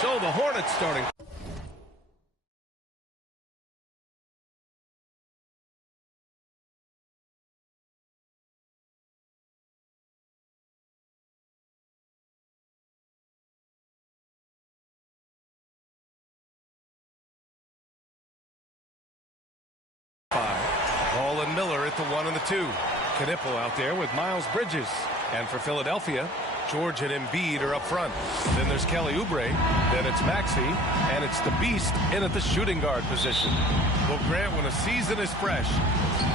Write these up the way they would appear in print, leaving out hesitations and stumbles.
So the Hornets starting. Ball and Miller at the 1 and the 2. Knipple out there with Miles Bridges. And for Philadelphia, George and Embiid are up front. Then there's Kelly Oubre. Then it's Maxey. And it's the Beast in at the shooting guard position. Well, Grant, when a season is fresh,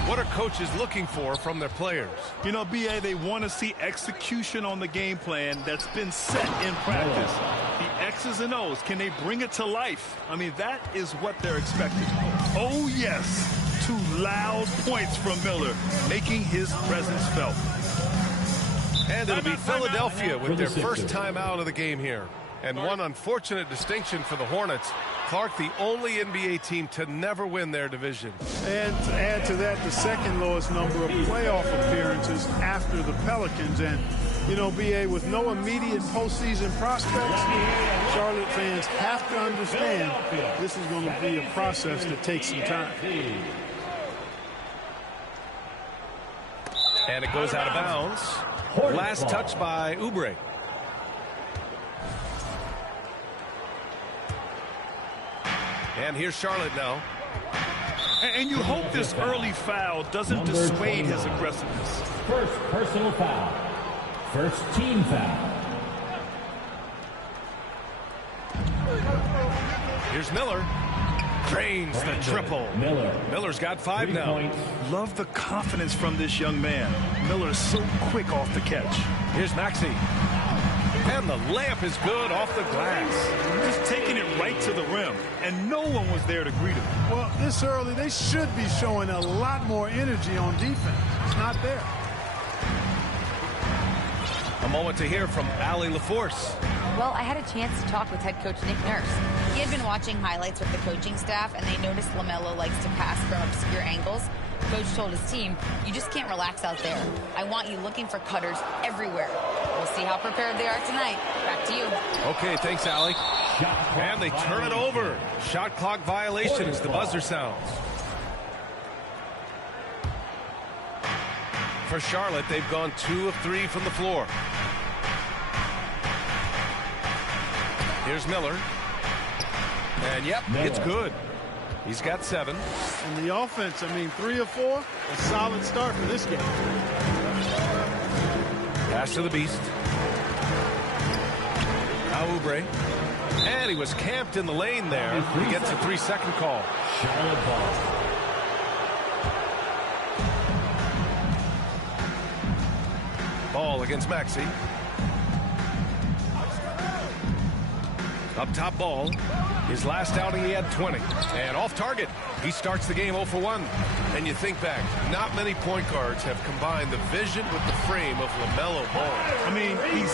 what are coaches looking for from their players? You know, B.A., they want to see execution on the game plan that's been set in practice. The X's and O's, can they bring it to life? I mean, that is what they're expecting. Oh, yes. 2 loud points from Miller, making his presence felt. And it'll be Philadelphia with their first time out of the game here. And one unfortunate distinction for the Hornets, Clark, the only NBA team to never win their division. And to add to that, the second lowest number of playoff appearances after the Pelicans. And, you know, B.A., with no immediate postseason prospects, Charlotte fans have to understand this is going to be a process that takes some time. And it goes out of bounds. Last touch by Oubre. And here's Charlotte now. And you hope this early foul doesn't dissuade his aggressiveness. First personal foul. First team foul. Here's Miller. Drains the triple. Miller's got 5 now. Love the confidence from this young man. Miller is so quick off the catch. Here's Maxey. And the layup is good off the glass. Just taking it right to the rim, and no one was there to greet him. Well, this early, they should be showing a lot more energy on defense. It's not there. A moment to hear from Allie LaForce. Well, I had a chance to talk with head coach Nick Nurse. He had been watching highlights with the coaching staff, and they noticed LaMelo likes to pass from obscure angles. Coach told his team, you just can't relax out there. I want you looking for cutters everywhere. We'll see how prepared they are tonight. Back to you. Okay, thanks, Allie. And they turn it over. Shot clock violation as the buzzer sounds. For Charlotte, they've gone 2 of 3 from the floor. Here's Miller. And, yep, it's good. He's got 7. And the offense, I mean, 3 of 4, a solid start for this game. Pass to the Beast. Now Oubre. And he was camped in the lane there. He gets a 3-second call. Ball against Maxey. Up top Ball. His last outing, he had 20. And off target. He starts the game 0 for 1. And you think back, not many point guards have combined the vision with the frame of LaMelo Ball. I mean, he's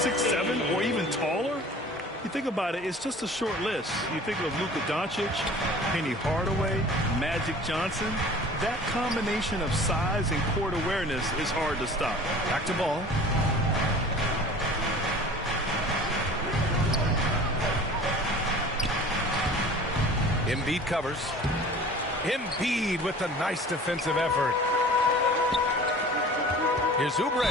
6'7" or even taller. You think about it, it's just a short list. You think of Luka Doncic, Penny Hardaway, Magic Johnson. That combination of size and court awareness is hard to stop. Back to Ball. Embiid covers. Embiid with a nice defensive effort. Here's Oubre.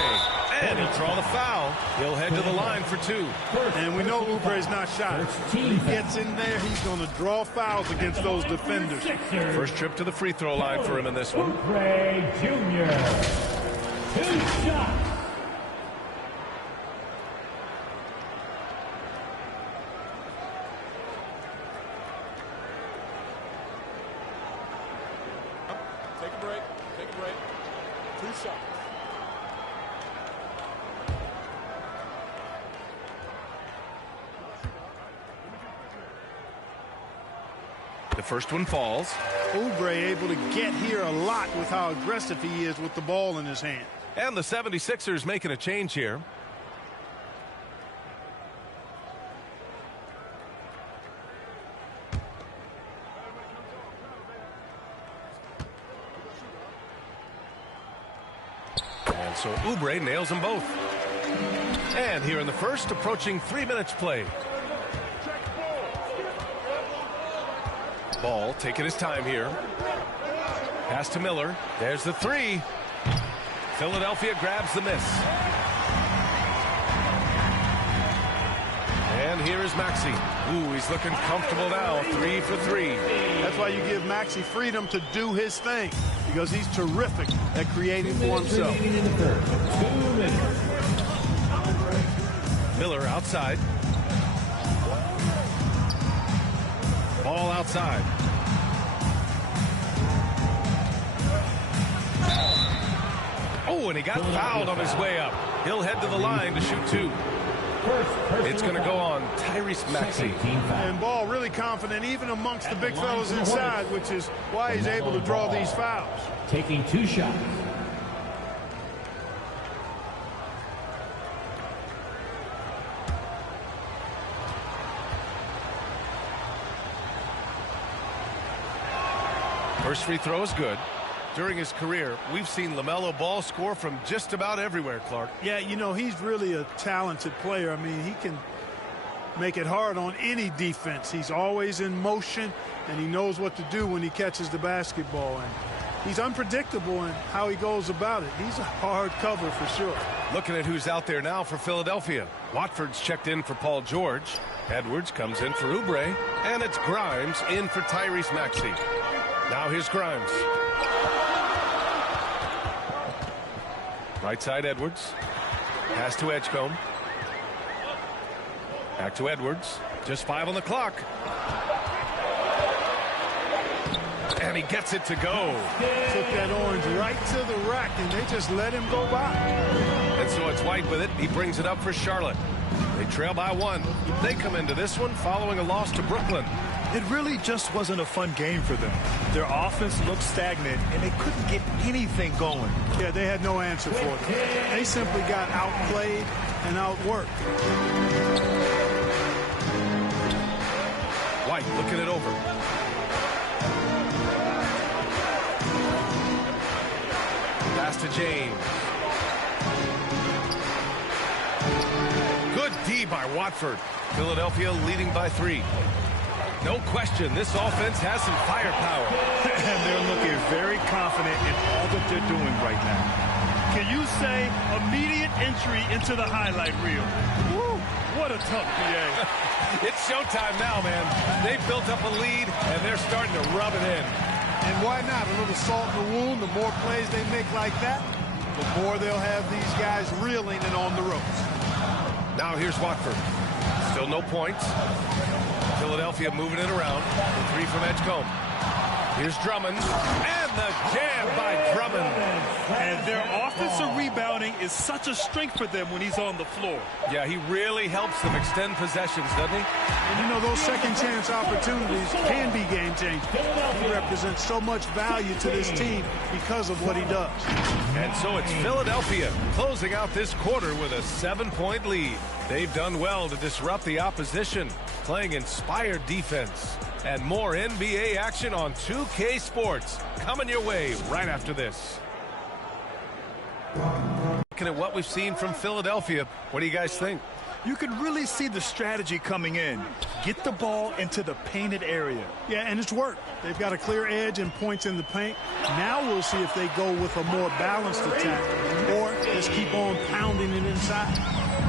And he'll draw the foul. He'll head to the line for 2. And we know Oubre's not shy. He gets in there, he's going to draw fouls against those defenders. First trip to the free throw line for him in this one. Oubre Jr. 2 shots. Take a break. 2 shots. The first one falls. Oubre able to get here a lot with how aggressive he is with the ball in his hand. And the 76ers making a change here. And so Oubre nails them both. And here in the first, approaching 3 minutes played. Ball taking his time here. Pass to Miller. There's the three. Philadelphia grabs the miss. And here is Maxey. Ooh, he's looking comfortable now. 3 for 3. That's why you give Maxey freedom to do his thing, because he's terrific at creating for himself. Miller outside. Ball outside. Oh, and he got fouled on his way up. He'll head to the line to shoot 2. It's going to go on Tyrese Maxey. And Ball really confident even amongst the big fellas inside, which is why he's able to draw these fouls. Taking 2 shots. First free throw is good. During his career, we've seen LaMelo Ball score from just about everywhere, Clark. Yeah, you know, he's really a talented player. I mean, he can make it hard on any defense. He's always in motion, and he knows what to do when he catches the basketball. And he's unpredictable in how he goes about it. He's a hard cover for sure. Looking at who's out there now for Philadelphia. Watford's checked in for Paul George. Edwards comes in for Oubre. And it's Grimes in for Tyrese Maxey. Now here's Grimes. Right side Edwards. Pass to Edgecombe. Back to Edwards. Just 5 on the clock. And he gets it to go. Took that orange right to the rack, and they just let him go by. And so it's White with it. He brings it up for Charlotte. They trail by 1. They come into this one following a loss to Brooklyn. It really just wasn't a fun game for them. Their offense looked stagnant, and they couldn't get anything going. Yeah, they had no answer for them. They simply got outplayed and outworked. White looking it over. Pass to James. Good D by Watford. Philadelphia leading by 3. No question, this offense has some firepower. And they're looking very confident in all that they're doing right now. Can you say immediate entry into the highlight reel? Woo, what a tough PA. It's showtime now, man. They've built up a lead, and they're starting to rub it in. And why not? A little salt in the wound. The more plays they make like that, the more they'll have these guys reeling and on the ropes. Now here's Watford. Still no points. Philadelphia moving it around. 3 from Edgecombe. Here's Drummond. And the jam by Drummond. And their offensive rebounding is such a strength for them when he's on the floor. Yeah, he really helps them extend possessions, doesn't he? And you know, those second chance opportunities can be game changing. He represents so much value to this team because of what he does. And so it's Philadelphia closing out this quarter with a 7-point lead. They've done well to disrupt the opposition, playing inspired defense. And more NBA action on 2K Sports coming your way right after this. Looking at what we've seen from Philadelphia, what do you guys think? You can really see the strategy coming in. Get the ball into the painted area. Yeah, and it's worked. They've got a clear edge and points in the paint. Now we'll see if they go with a more balanced attack or just keep on pounding it inside.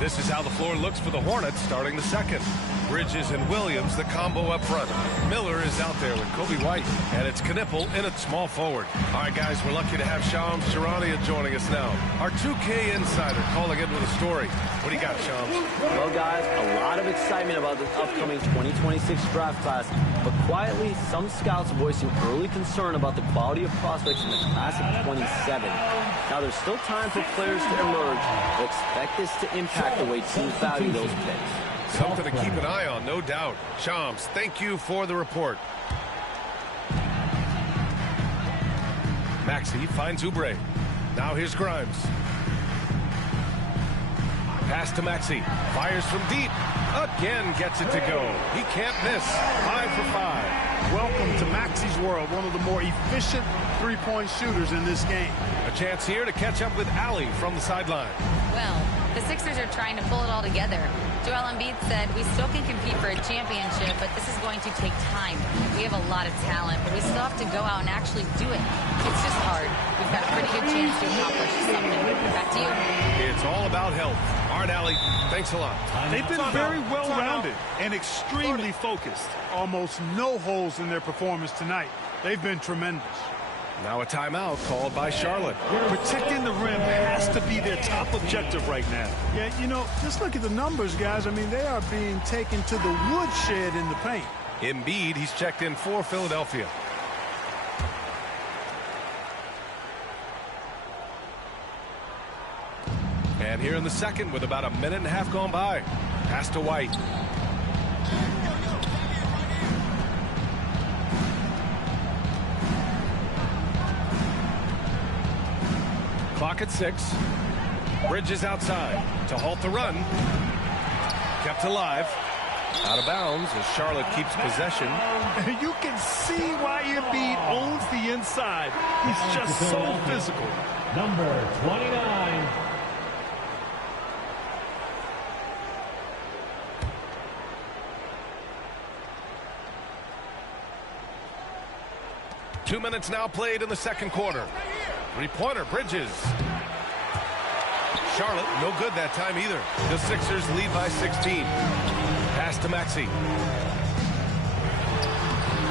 This is how the floor looks for the Hornets starting the second. Bridges and Williams, the combo up front. Miller is out there with Kobe White, and it's Knipple in at small forward. All right, guys, we're lucky to have Shams Charania joining us now. Our 2K insider calling in with a story. What do you got, Shams? Well, guys, a lot of excitement about this upcoming 2026 draft class, but quietly, some scouts voicing early concern about the quality of prospects in the class of 27. Now, there's still time for players to emerge, but expect this to impact the way teams value those picks. Something to keep an eye on, no doubt. Shams, thank you for the report. Maxey finds Oubre. Now here's Grimes. Pass to Maxey. Fires from deep. Again gets it to go. He can't miss. 5 for 5. Welcome to Maxey's world, one of the more efficient three-point shooters in this game. A chance here to catch up with Allie from the sideline. Well, the Sixers are trying to pull it all together. Joel Embiid said, we still can compete for a championship, but this is going to take time. We have a lot of talent, but we still have to go out and actually do it. It's just hard. We've got a pretty good chance to accomplish something. Back to you. It's all about health. Art Alley, thanks a lot. They've been very well-rounded and extremely focused. Almost no holes in their performance tonight. They've been tremendous. Now a timeout called by Charlotte. Protecting the rim has to be their top objective right now. Yeah, you know, just look at the numbers, guys. I mean, they are being taken to the woodshed in the paint. Embiid, he's checked in for Philadelphia. And here in the second with about a minute and a half gone by. Pass to White. Clock at 6. Bridges outside to halt the run. Kept alive. Out of bounds as Charlotte keeps possession. You can see why Embiid owns the inside. He's just so physical. Number 29. 2 minutes now played in the second quarter. Three-pointer, Bridges. Charlotte, no good that time either. The Sixers lead by 16. Pass to Maxey.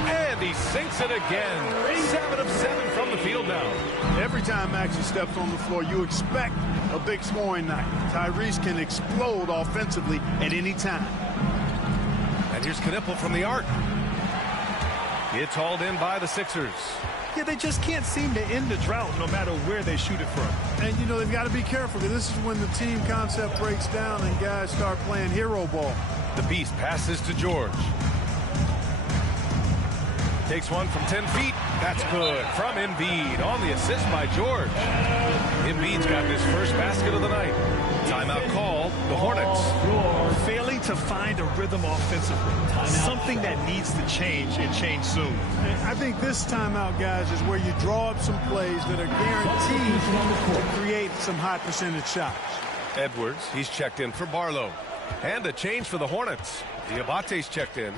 And he sinks it again. 7 of 7 from the field now. Every time Maxey steps on the floor, you expect a big scoring night. Tyrese can explode offensively at any time. And here's Knipple from the arc. It's hauled in by the Sixers. Yeah, they just can't seem to end the drought no matter where they shoot it from. And, you know, they've got to be careful because this is when the team concept breaks down and guys start playing hero ball. The Beast passes to George. Takes one from 10 feet. That's good from Embiid on the assist by George. Embiid's got his first basket of the night. Timeout call, the Hornets. Failing to find a rhythm offensively. Something that needs to change and change soon. I think this timeout, guys, is where you draw up some plays that are guaranteed to create some high percentage shots. Edwards, he's checked in for Barlow. And a change for the Hornets. Diabate's checked in.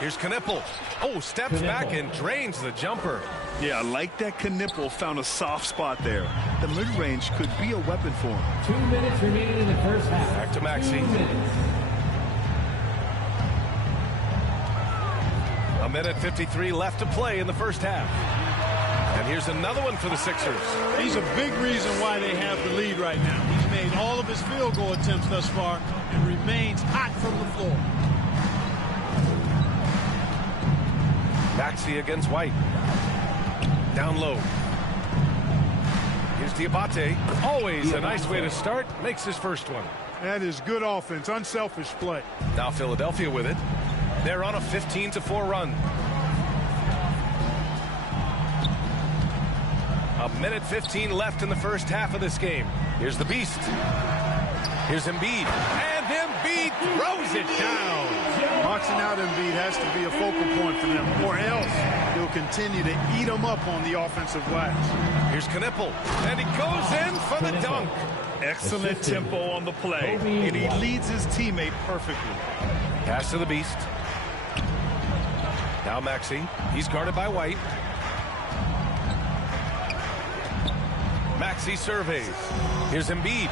Here's Knipple. Oh, steps back and drains the jumper. Yeah, I like that Knipple found a soft spot there. The mid-range could be a weapon for him. 2 minutes remaining in the first half. Back to Maxey. 2 minutes. A minute 53 left to play in the first half. And here's another one for the Sixers. He's a big reason why they have the lead right now. He's made all of his field goal attempts thus far and remains hot from the floor. Maxey against White. Down low. Here's Diabate. Always a nice way to start. Makes his first one. That is good offense, unselfish play. Now Philadelphia with it. They're on a 15-4 run. A minute 15 left in the first half of this game. Here's the Beast. Here's Embiid. And Embiid throws it down. Boxing out Embiid has to be a focal point for them, or else he'll continue to eat them up on the offensive glass. Here's Knipple. And he goes in for the dunk. Excellent tempo on the play, and he leads his teammate perfectly. Pass to the Beast. Now Maxey. He's guarded by White. Maxey surveys. Here's Embiid.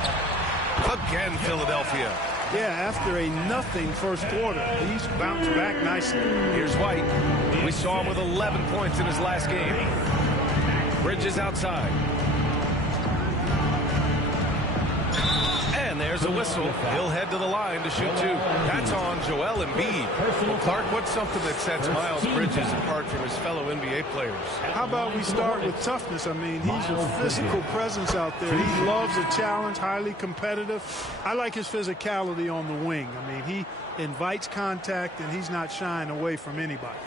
Again, Philadelphia. Yeah, after a nothing first quarter, he's bounced back nicely. Here's White. We saw him with 11 points in his last game. Bridges outside. And there's a whistle. He'll head to the line to shoot two. That's on Joel Embiid. Well, Clark, what's something that sets Miles Bridges apart from his fellow NBA players? How about we start with toughness? I mean, he's a physical presence out there. He loves a challenge, highly competitive. I like his physicality on the wing. I mean, he invites contact, and he's not shying away from anybody.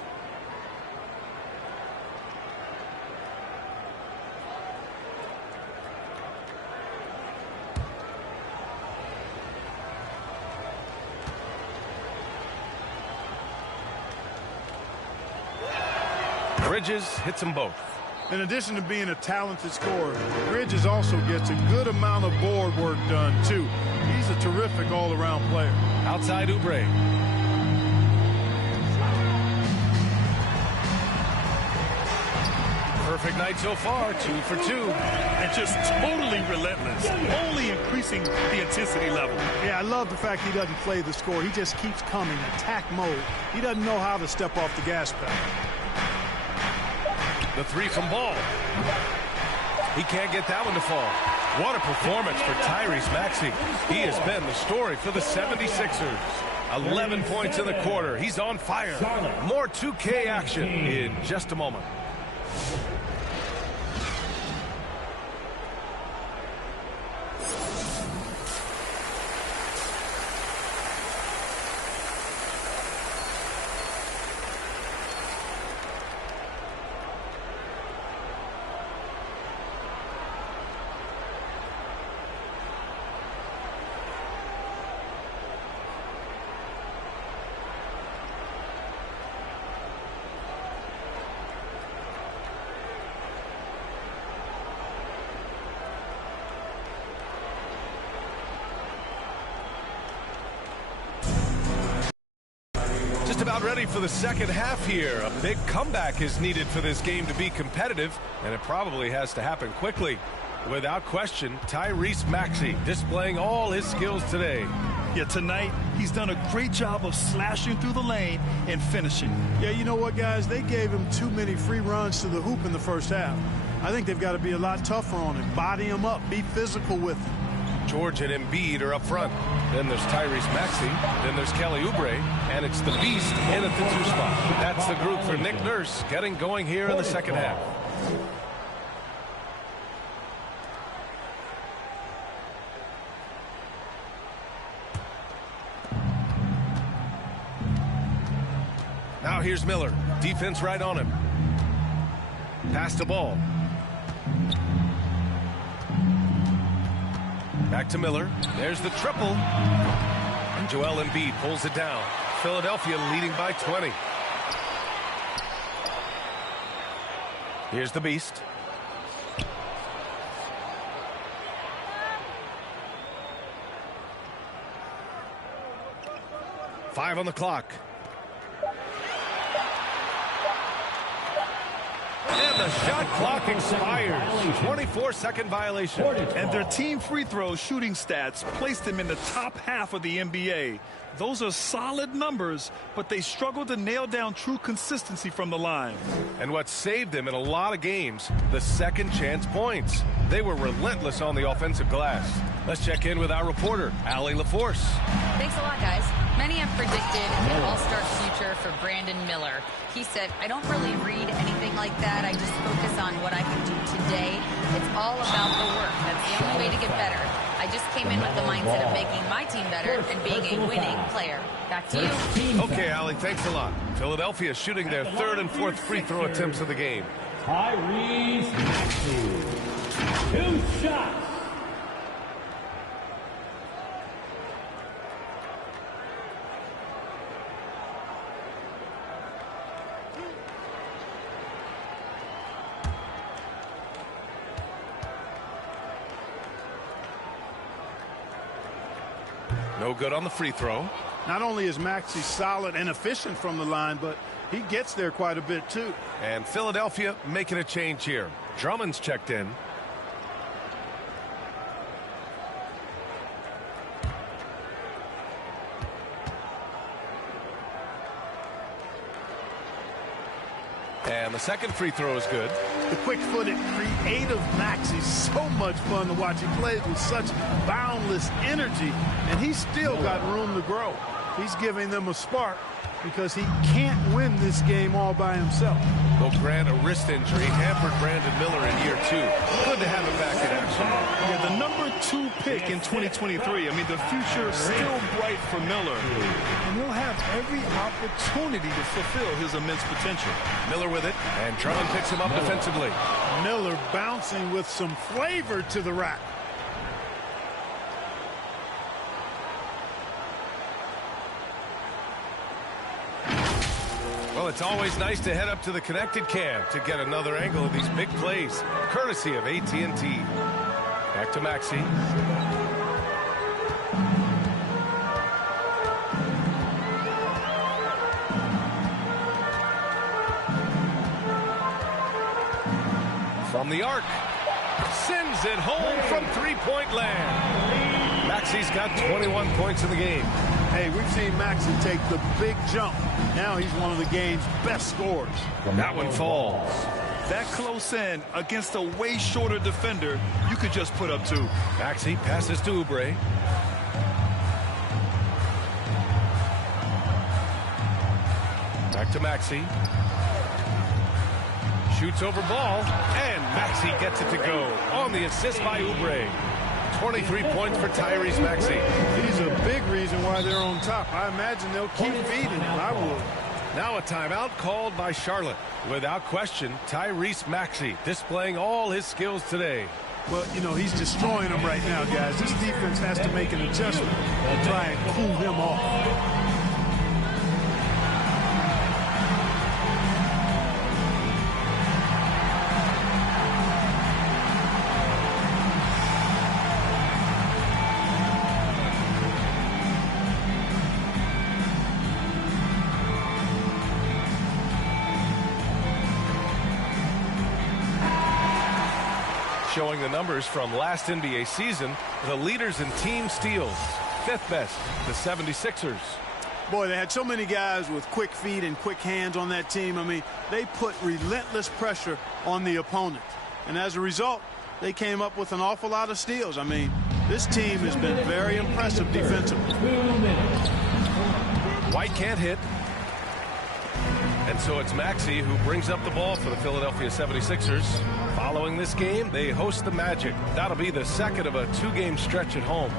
Bridges hits them both. In addition to being a talented scorer, Bridges also gets a good amount of board work done, too. He's a terrific all-around player. Outside Oubre. Perfect night so far, 2 for 2. And just totally relentless, only increasing the intensity level. Yeah, I love the fact he doesn't play the score. He just keeps coming, attack mode. He doesn't know how to step off the gas pedal. The 3 from Ball. He can't get that one to fall. What a performance for Tyrese Maxey. He has been the story for the 76ers. 11 points in the quarter. He's on fire. More 2K action in just a moment. About ready for the second half here. A big comeback is needed for this game to be competitive, and it probably has to happen quickly. Without question, Tyrese Maxey displaying all his skills today. Yeah, tonight he's done a great job of slashing through the lane and finishing. Yeah, you know what, guys? They gave him too many free runs to the hoop in the first half. I think they've got to be a lot tougher on him. Body him up. Be physical with him. George and Embiid are up front. Then there's Tyrese Maxey. Then there's Kelly Oubre. And it's the Beast in at the 2 spot. That's the group for Nick Nurse getting going here in the second half. Now here's Miller. Defense right on him. Pass the ball. Back to Miller. There's the triple. And Joel Embiid pulls it down. Philadelphia leading by 20. Here's the Beast. Five on the clock. And the shot clock expires. 24-second violation. And their team free throw shooting stats placed them in the top half of the NBA. Those are solid numbers, but they struggle to nail down true consistency from the line. And what saved them in a lot of games, the second chance points. They were relentless on the offensive glass. Let's check in with our reporter, Allie LaForce. Thanks a lot, guys. Many have predicted an all-star future for Brandon Miller. He said, I don't really read anything like that. I just focus on what I can do today. It's all about the work. That's the only way to get better. I just came in with the mindset of making my team better and being a winning player. Back to you. Okay, Allie, thanks a lot. Philadelphia shooting their third and fourth free throw attempts of the game. Tyrese Maxey. 2 shots. No good on the free throw. Not only is Maxey solid and efficient from the line, but he gets there quite a bit, too. And Philadelphia making a change here. Drummond's checked in. And the second free throw is good. The quick-footed, creative Maxey's so much fun to watch. He plays with such boundless energy, and he's still got room to grow. He's giving them a spark because he can't win this game all by himself. Well, Grant, a wrist injury hampered Brandon Miller in year 2. Good to have him back in action. Yeah, the number 2 pick in 2023. I mean, the future still bright for Miller. And he'll have every opportunity to fulfill his immense potential. Miller with it, and Drummond picks him up defensively. Miller bouncing with some flavor to the rack. Well, Well, it's always nice to head up to the connected cam to get another angle of these big plays, courtesy of AT&T. Back to Maxey. From the arc. Sends it home from three-point land. Maxey's got 21 points in the game. Hey, we've seen Maxey take the big jump. Now he's one of the game's best scorers. That one falls. That close in against a way shorter defender, you could just put up 2. Maxey passes to Oubre. Back to Maxey. Shoots over ball, and Maxey gets it to go on the assist by Oubre. 23 points for Tyrese Maxey. He's a big reason why they're on top. I imagine they'll keep feeding him. I would. Now a timeout called by Charlotte. Without question, Tyrese Maxey displaying all his skills today. Well, you know, he's destroying them right now, guys. This defense has to make an adjustment to try and cool him off. Showing the numbers from last NBA season, the leaders in team steals. 5th best, the 76ers. Boy, they had so many guys with quick feet and quick hands on that team. I mean, they put relentless pressure on the opponent. And as a result, they came up with an awful lot of steals. I mean, this team has been very impressive defensively. White can't hit. And so it's Maxey who brings up the ball for the Philadelphia 76ers. Following this game, they host the Magic. That'll be the second of a 2-game stretch at home.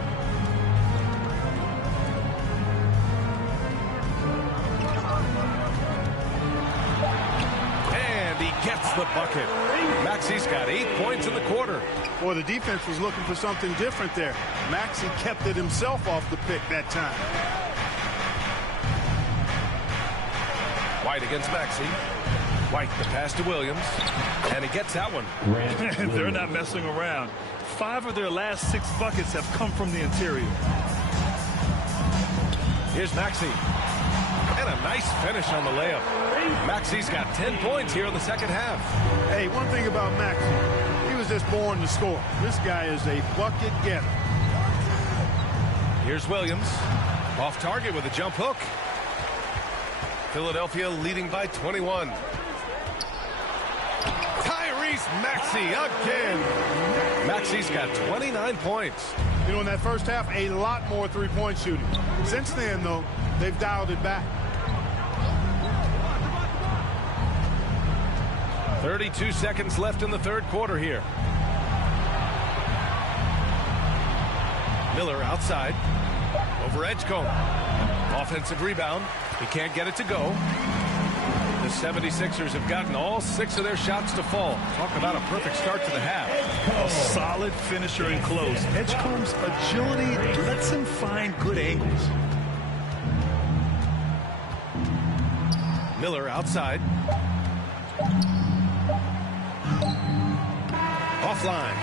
And he gets the bucket. Maxey's got 8 points in the quarter. Boy, the defense was looking for something different there. Maxey kept it himself off the pick that time. White against Maxey. White, the pass to Williams. And he gets that one. They're not messing around. 5 of their last 6 buckets have come from the interior. Here's Maxey. And a nice finish on the layup. Maxey's got 10 points here in the second half. Hey, one thing about Maxey, he was just born to score. This guy is a bucket getter. Here's Williams. Off target with a jump hook. Philadelphia leading by 21. Tyrese Maxey again. Maxey's got 29 points. You know, in that first half, a lot more three-point shooting. Since then, though, they've dialed it back. 32 seconds left in the third quarter here. Miller outside. Over Edgecombe. Offensive rebound. He can't get it to go. The 76ers have gotten all 6 of their shots to fall. Talk about a perfect start to the half. A solid finisher in close. Edgecombe's agility lets him find good angles. Miller outside. Offline.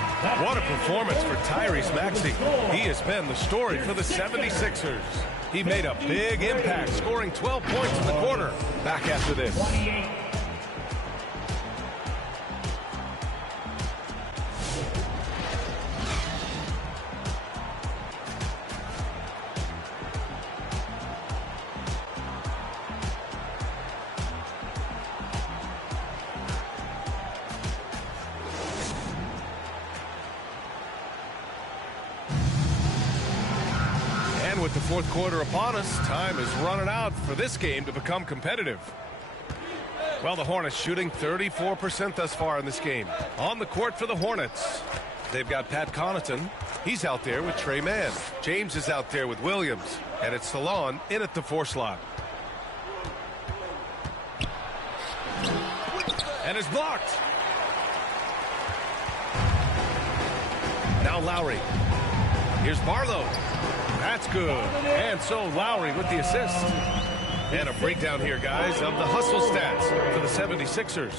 What a performance for Tyrese Maxey. He has been the story for the 76ers. He made a big impact, scoring 12 points in the quarter. Back after this. With the fourth quarter upon us, time is running out for this game to become competitive. Well, the Hornets shooting 34% thus far in this game. On the court for the Hornets, they've got Pat Connaughton. He's out there with Trey Mann. James is out there with Williams. And it's Salon in at the 4 slot. And is blocked. Now Lowry. Here's Barlow. That's good. And so Lowry with the assist. And a breakdown here, guys, of the hustle stats for the 76ers.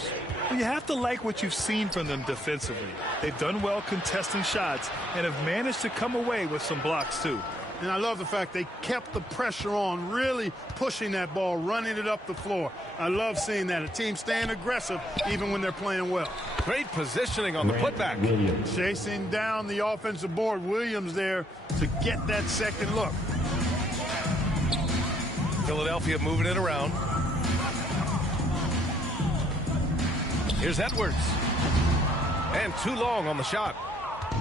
Well, you have to like what you've seen from them defensively. They've done well contesting shots and have managed to come away with some blocks, too. And I love the fact they kept the pressure on, really pushing that ball, running it up the floor. I love seeing that. A team staying aggressive even when they're playing well. Great positioning on the putback. Chasing down the offensive board. Williams there to get that second look. Philadelphia moving it around. Here's Edwards. And too long on the shot.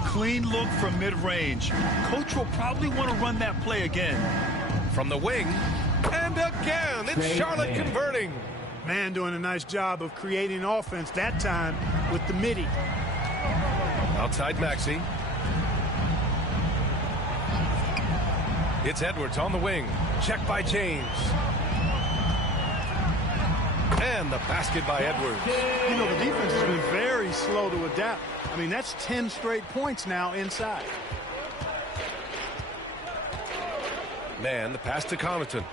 Clean look from mid-range. Coach will probably want to run that play again. From the wing. And again, it's Charlotte converting. Man doing a nice job of creating offense that time with the midi. Outside Maxey. It's Edwards on the wing. Check by James. And the basket by Edwards. You know, the defense has been very slow to adapt. I mean, that's 10 straight points now inside. Man, the pass to Connaughton.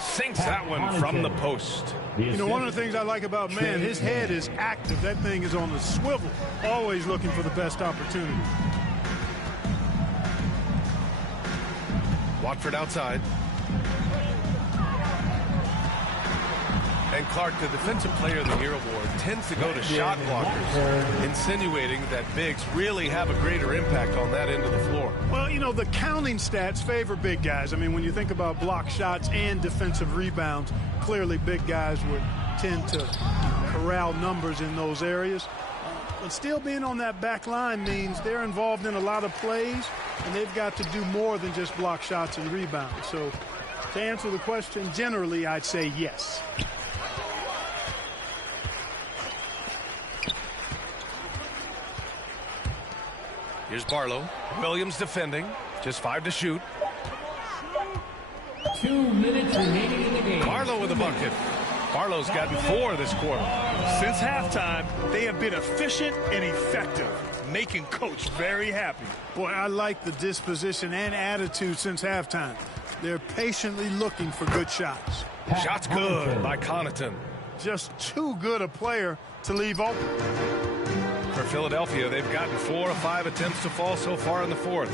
Sinks that one from the post. You know, one of the things I like about Man, his head is active. That thing is on the swivel, always looking for the best opportunity. Watford outside. And Clark, the Defensive Player of the Year award, tends to go to shot blockers, insinuating that bigs really have a greater impact on that end of the floor. Well, you know, the counting stats favor big guys. I mean, when you think about block shots and defensive rebounds, clearly big guys would tend to corral numbers in those areas. But still being on that back line means they're involved in a lot of plays, and they've got to do more than just block shots and rebounds. So to answer the question, generally, I'd say yes. Here's Barlow. Williams defending. Just 5 to shoot. 2 minutes remaining in the game. Barlow with a bucket. Barlow's gotten 4 this quarter. Since halftime, they have been efficient and effective, making Coach very happy. Boy, I like the disposition and attitude since halftime. They're patiently looking for good shots. Shots good by Connaughton. Just too good a player to leave open. For Philadelphia, they've gotten 4 of 5 attempts to fall so far in the fourth.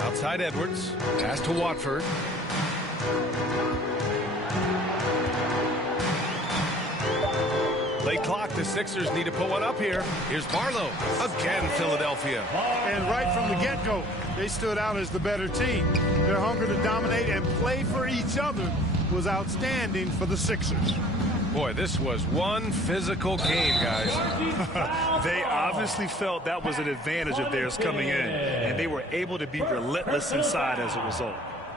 Outside Edwards. Pass to Watford. Late clock. The Sixers need to put one up here. Here's Barlow. Again, Philadelphia. And right from the get-go, they stood out as the better team. Their hunger to dominate and play for each other was outstanding for the Sixers. Boy, this was one physical game, guys. They obviously felt that was an advantage of theirs coming in, and they were able to be relentless inside as a result.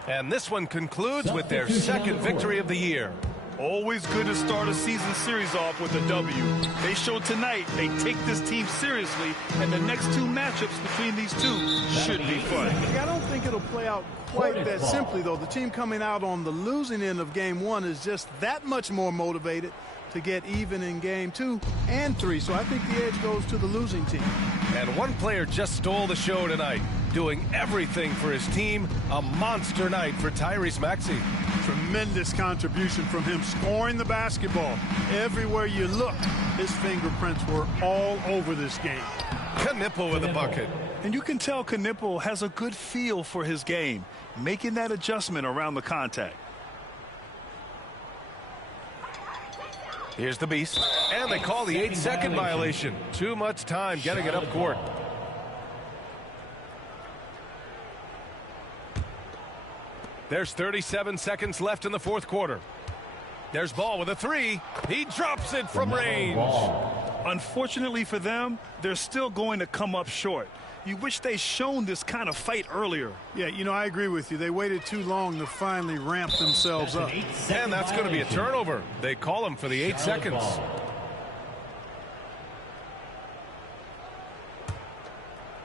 And this one concludes with their second victory of the year. Always good to start a season series off with a W. They showed tonight they take this team seriously, and the next 2 matchups between these two should be fun. I don't think it'll play out quite that simply, though. The team coming out on the losing end of game 1 is just that much more motivated to get even in game 2 and 3. So I think the edge goes to the losing team. And one player just stole the show tonight, doing everything for his team. A monster night for Tyrese Maxey. Tremendous contribution from him, scoring the basketball. Everywhere you look, his fingerprints were all over this game. Knipple with a bucket. And you can tell Knipple has a good feel for his game, making that adjustment around the contact. Here's the Beast. And they call the 8-second violation. Too much time getting it up court. There's 37 seconds left in the fourth quarter. There's Ball with a 3. He drops it from range. Unfortunately for them, they're still going to come up short. You wish they'd shown this kind of fight earlier. Yeah, you know, I agree with you. They waited too long to finally ramp themselves up. And that's going to be a turnover. They call him for the 8 seconds.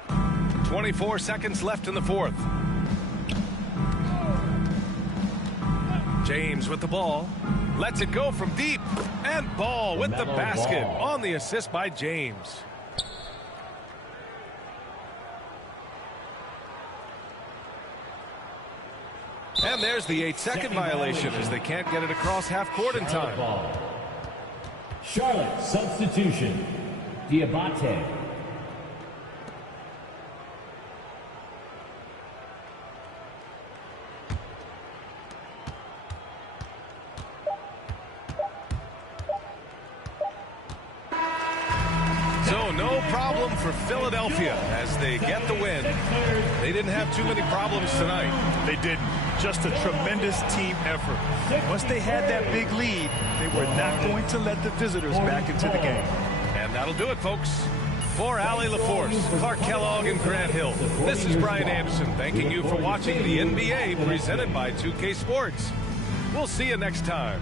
.24 seconds left in the fourth. James with the ball. Lets it go from deep. And Ball with the basket on the assist by James. And there's the 8-second violation as they can't get it across half court in time. Ball. Charlotte substitution. Diabate. So no problem for Philadelphia as they get the win. They didn't have too many problems tonight. They didn't. Just a tremendous team effort. Once they had that big lead, they were not going to let the visitors back into the game. And that'll do it, folks. For Allie LaForce, Clark Kellogg, and Grant Hill, this is Brian Anderson thanking you for watching the NBA presented by 2K Sports. We'll see you next time.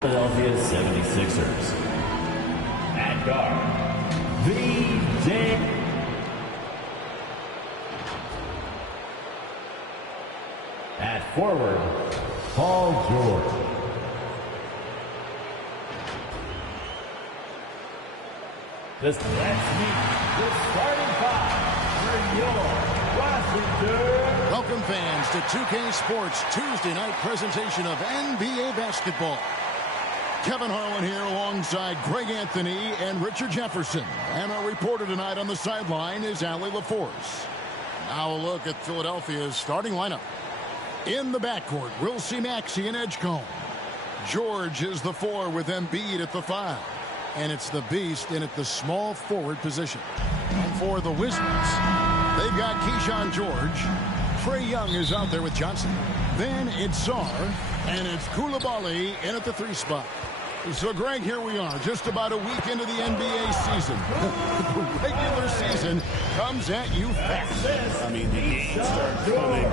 Philadelphia 76ers. At guard, VJ. At forward, Paul George. Let's meet the starting five for your Washington. Welcome fans to 2K Sports Tuesday night presentation of NBA basketball. Kevin Harlan here alongside Greg Anthony and Richard Jefferson. And our reporter tonight on the sideline is Allie LaForce. Now a look at Philadelphia's starting lineup. In the backcourt, we'll see Maxey and Edgecombe. George is the 4 with Embiid at the 5. And it's the Beast in at the small forward position. And for the Wizards, they've got Keyshawn George. Trae Young is out there with Johnson. Then it's Sarr, and it's Koulibaly in at the 3 spot. So, Greg, here we are, just about a week into the NBA season. The regular season comes at you fast. I mean, the games start coming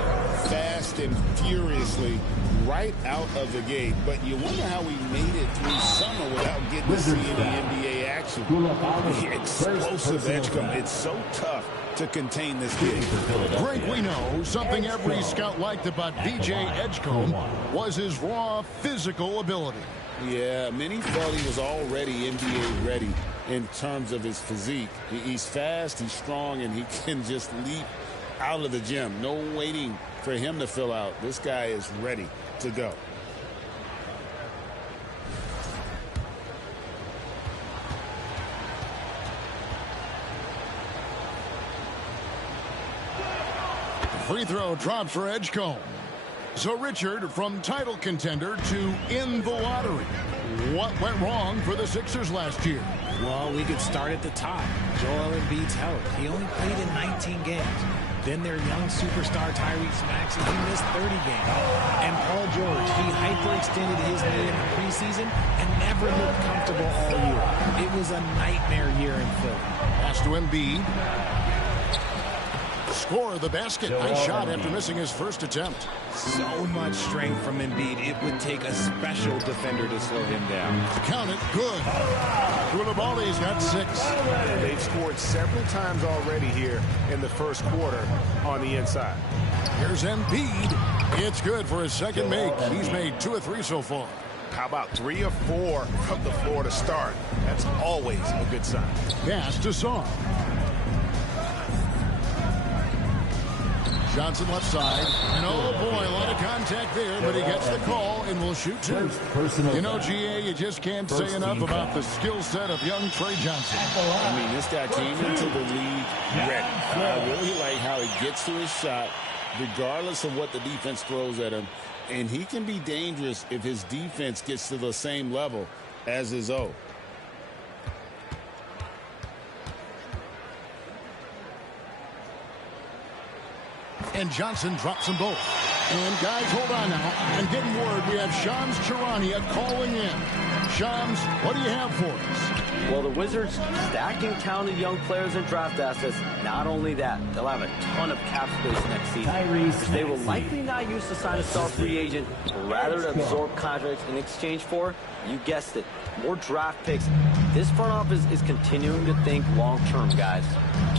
fast and furiously right out of the gate. But you wonder how we made it through summer without getting to see any NBA action. The explosive Edgecombe. It's so tough to contain this kid. Greg, we know something every scout liked about B.J. Edgecombe was his raw physical ability. Yeah, many felt he was already NBA ready in terms of his physique. He's fast, he's strong, and he can just leap out of the gym. No waiting for him to fill out. This guy is ready to go. Free throw drops for Edgecombe. So, Richard, from title contender to in the lottery, what went wrong for the Sixers last year? Well, we could start at the top. Joel Embiid's health. He only played in 19 games. Then their young superstar Tyrese Maxey, he missed 30 games. And Paul George, he hyperextended his knee in the preseason and never looked comfortable all year. It was a nightmare year in Philly. Pass to Embiid. Score the basket. Nice shot after missing his first attempt. So much strength from Embiid. It would take a special defender to slow him down. Count it. Good. Koulibaly's got 6. They've scored several times already here in the first quarter on the inside. Here's Embiid. It's good for his second make. He's made 2 of 3 so far. How about 3 of 4 from the floor to start? That's always a good sign. Pass to Sarr. Johnson left side. And oh boy, a lot of contact there, but he gets the call and will shoot 2. You know, GA, you just can't say enough about the skill set of young Trae Johnson. I mean, this guy came into the league ready. I really like how he gets to his shot, regardless of what the defense throws at him. And he can be dangerous if his defense gets to the same level as his own. And Johnson drops them both. And guys, hold on now. And getting word, we have Shams Charania calling in. Shams, what do you have for us? Well, the Wizards stacking talented young players and draft assets. Not only that, they'll have a ton of cap space next season. They will likely not use to sign a star free agent, but rather to absorb contracts in exchange for, you guessed it, more draft picks. This front office is continuing to think long-term, guys.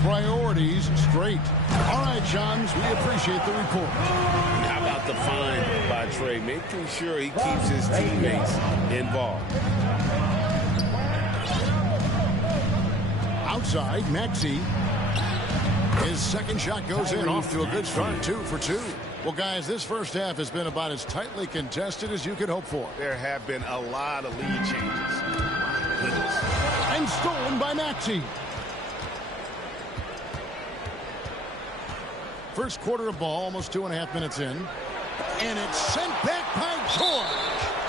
Priorities straight. All right, Shams, we appreciate the report. How about the find by Trae, making sure he keeps his teammates involved. Outside, Maxey. His second shot goes in, off to a good start, 2 for 2. Well, guys, this first half has been about as tightly contested as you could hope for. There have been a lot of lead changes. Goodness. And stolen by Maxey. First quarter of ball, almost 2.5 minutes in. And it's sent back by George.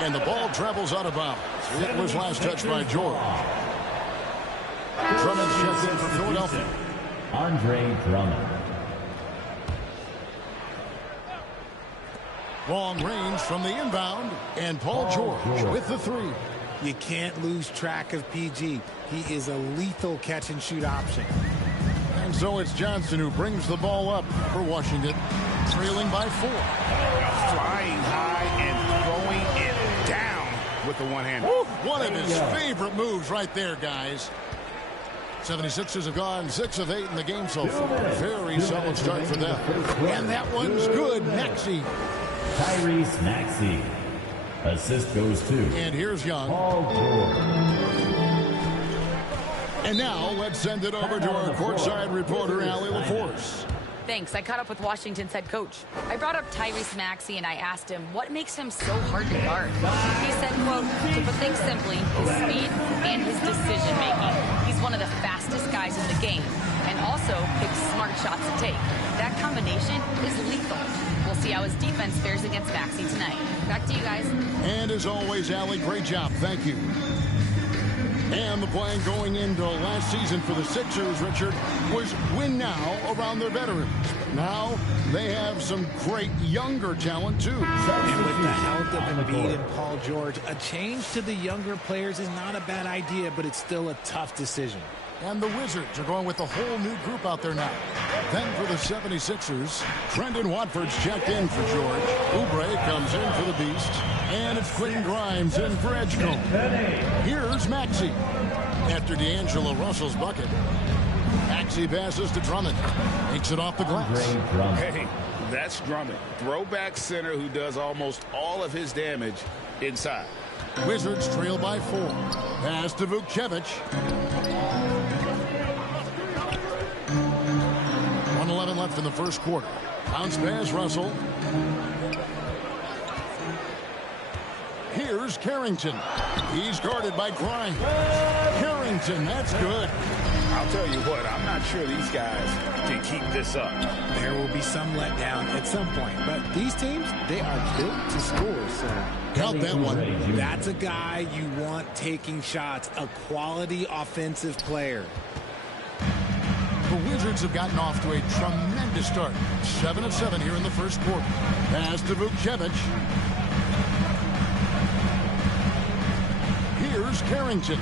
And the ball travels out of bounds. It was last touched by George. Drummond checked in for Philadelphia. Andre Drummond. Long range from the inbound. And Paul George with the 3. You can't lose track of PG. He is a lethal catch-and-shoot option. And so it's Johnson who brings the ball up for Washington, trailing by 4. Flying high and throwing it down with the one-hander. One of his favorite moves right there, guys. 76ers have gone 6 of 8 in the game so far. Very solid start for them. And that one's good. Maxey. Tyrese Maxey. Assist goes to. And here's Young. Paul George. And now let's send it over to our courtside reporter, Allie LaForce. Thanks. I caught up with Washington's head coach. I brought up Tyrese Maxey and I asked him what makes him so hard to guard. He said, quote, to put things simply, his speed and his decision making. He's one of the fastest guys in the game and also picks smart shots to take. That combination is lethal. We'll see how his defense fares against Maxey tonight. Back to you guys. And as always, Allie, great job. Thank you. And the plan going into last season for the Sixers, Richard, was win now around their veterans. But now they have some great younger talent, too. And with the health of Embiid and Paul George, a change to the younger players is not a bad idea, but it's still a tough decision. And the Wizards are going with a whole new group out there now. Then for the 76ers, Trendon Watford's checked in for George. Oubre comes in for the Beast. And it's Quentin Grimes in for Edgecombe. Here's Maxey. After D'Angelo Russell's bucket, Maxey passes to Drummond. Takes it off the glass. Hey, that's Drummond. Throwback center who does almost all of his damage inside. Wizards trail by 4. Pass to Vukcevic. 1:11 left in the first quarter. Bounce pass, Russell. Here's Carrington. He's guarded by Grimes. Carrington, that's good. I'll tell you what, I'm not sure these guys can keep this up. There will be some letdown at some point, but these teams, they are built to score, so count that one. That's a guy you want taking shots, a quality offensive player. The Wizards have gotten off to a tremendous start. 7 of 7 here in the first quarter. Pass to Vukcevic. Here's Carrington.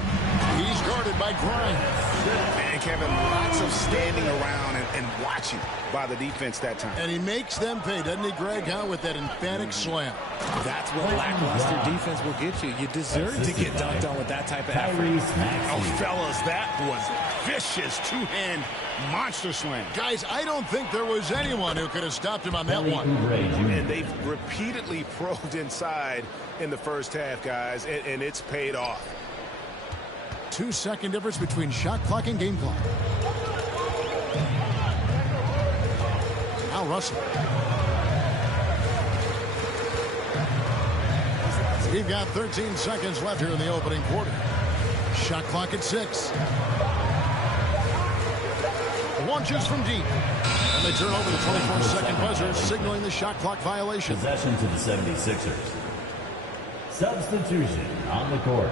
He's guarded by Grimes. And Kevin, lots of standing around and watching by the defense that time. And he makes them pay, doesn't he, Greg? Huh? With that emphatic slam. That's what lackluster defense will get you. You deserve to get dunked on with that type of effort. Oh, fellas, that was vicious two-hand monster slam. Guys, I don't think there was anyone who could have stopped him on that one. And they've repeatedly probed inside in the first half, guys, and it's paid off. 2-second difference between shot clock and game clock. Now Russell. We've got 13 seconds left here in the opening quarter. Shot clock at 6. Launches from deep. And they turn over the 24-second buzzer, signaling the shot clock violation. Possession to the 76ers. Substitution on the court.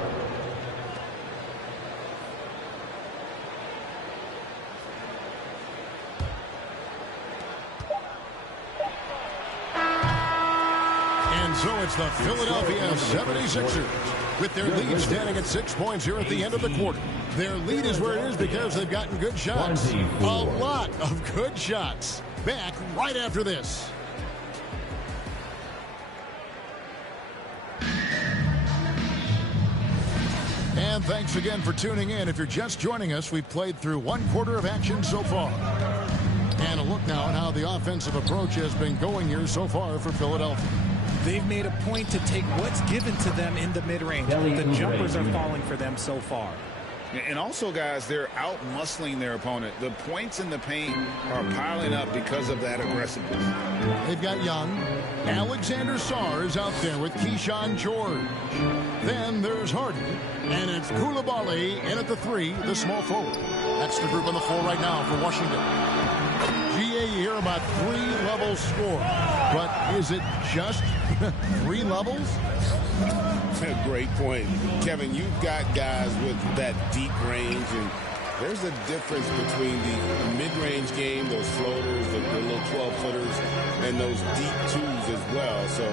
So it's the Philadelphia 76ers with their lead standing at 6 points here at the end of the quarter. Their lead is where it is because they've gotten good shots. A lot of good shots. Back right after this. And thanks again for tuning in. If you're just joining us, we've played through 1 quarter of action so far. And a look now at how the offensive approach has been going here so far for Philadelphia. They've made a point to take what's given to them in the mid-range. The jumpers are falling for them so far. And also, guys, they're out-muscling their opponent. The points in the paint are piling up because of that aggressiveness. They've got Young. Alexander Sarr is out there with Keyshawn George. Then there's Harden. And it's Koulibaly in at the 3, the small forward. That's the group on the floor right now for Washington. GA, you hear about 3-level score. But is it just 3 levels? Great point. Kevin, you've got guys with that deep range, and there's a difference between the mid-range game, those floaters, the little 12-footers, and those deep 2s as well. So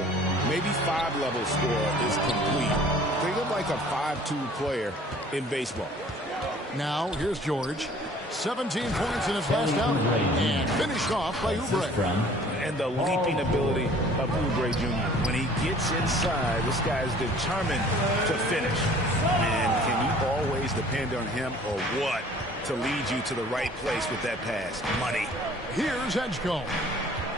maybe 5-level score is complete. Think of like a 5-2 player in baseball. Now, here's George. 17 points in his last outing. And finished off by Oubre. And the leaping ability of Oubre Jr. When he gets inside, this guy's determined to finish. And can you always depend on him or what to lead you to the right place with that pass? Money. Here's Edgecombe.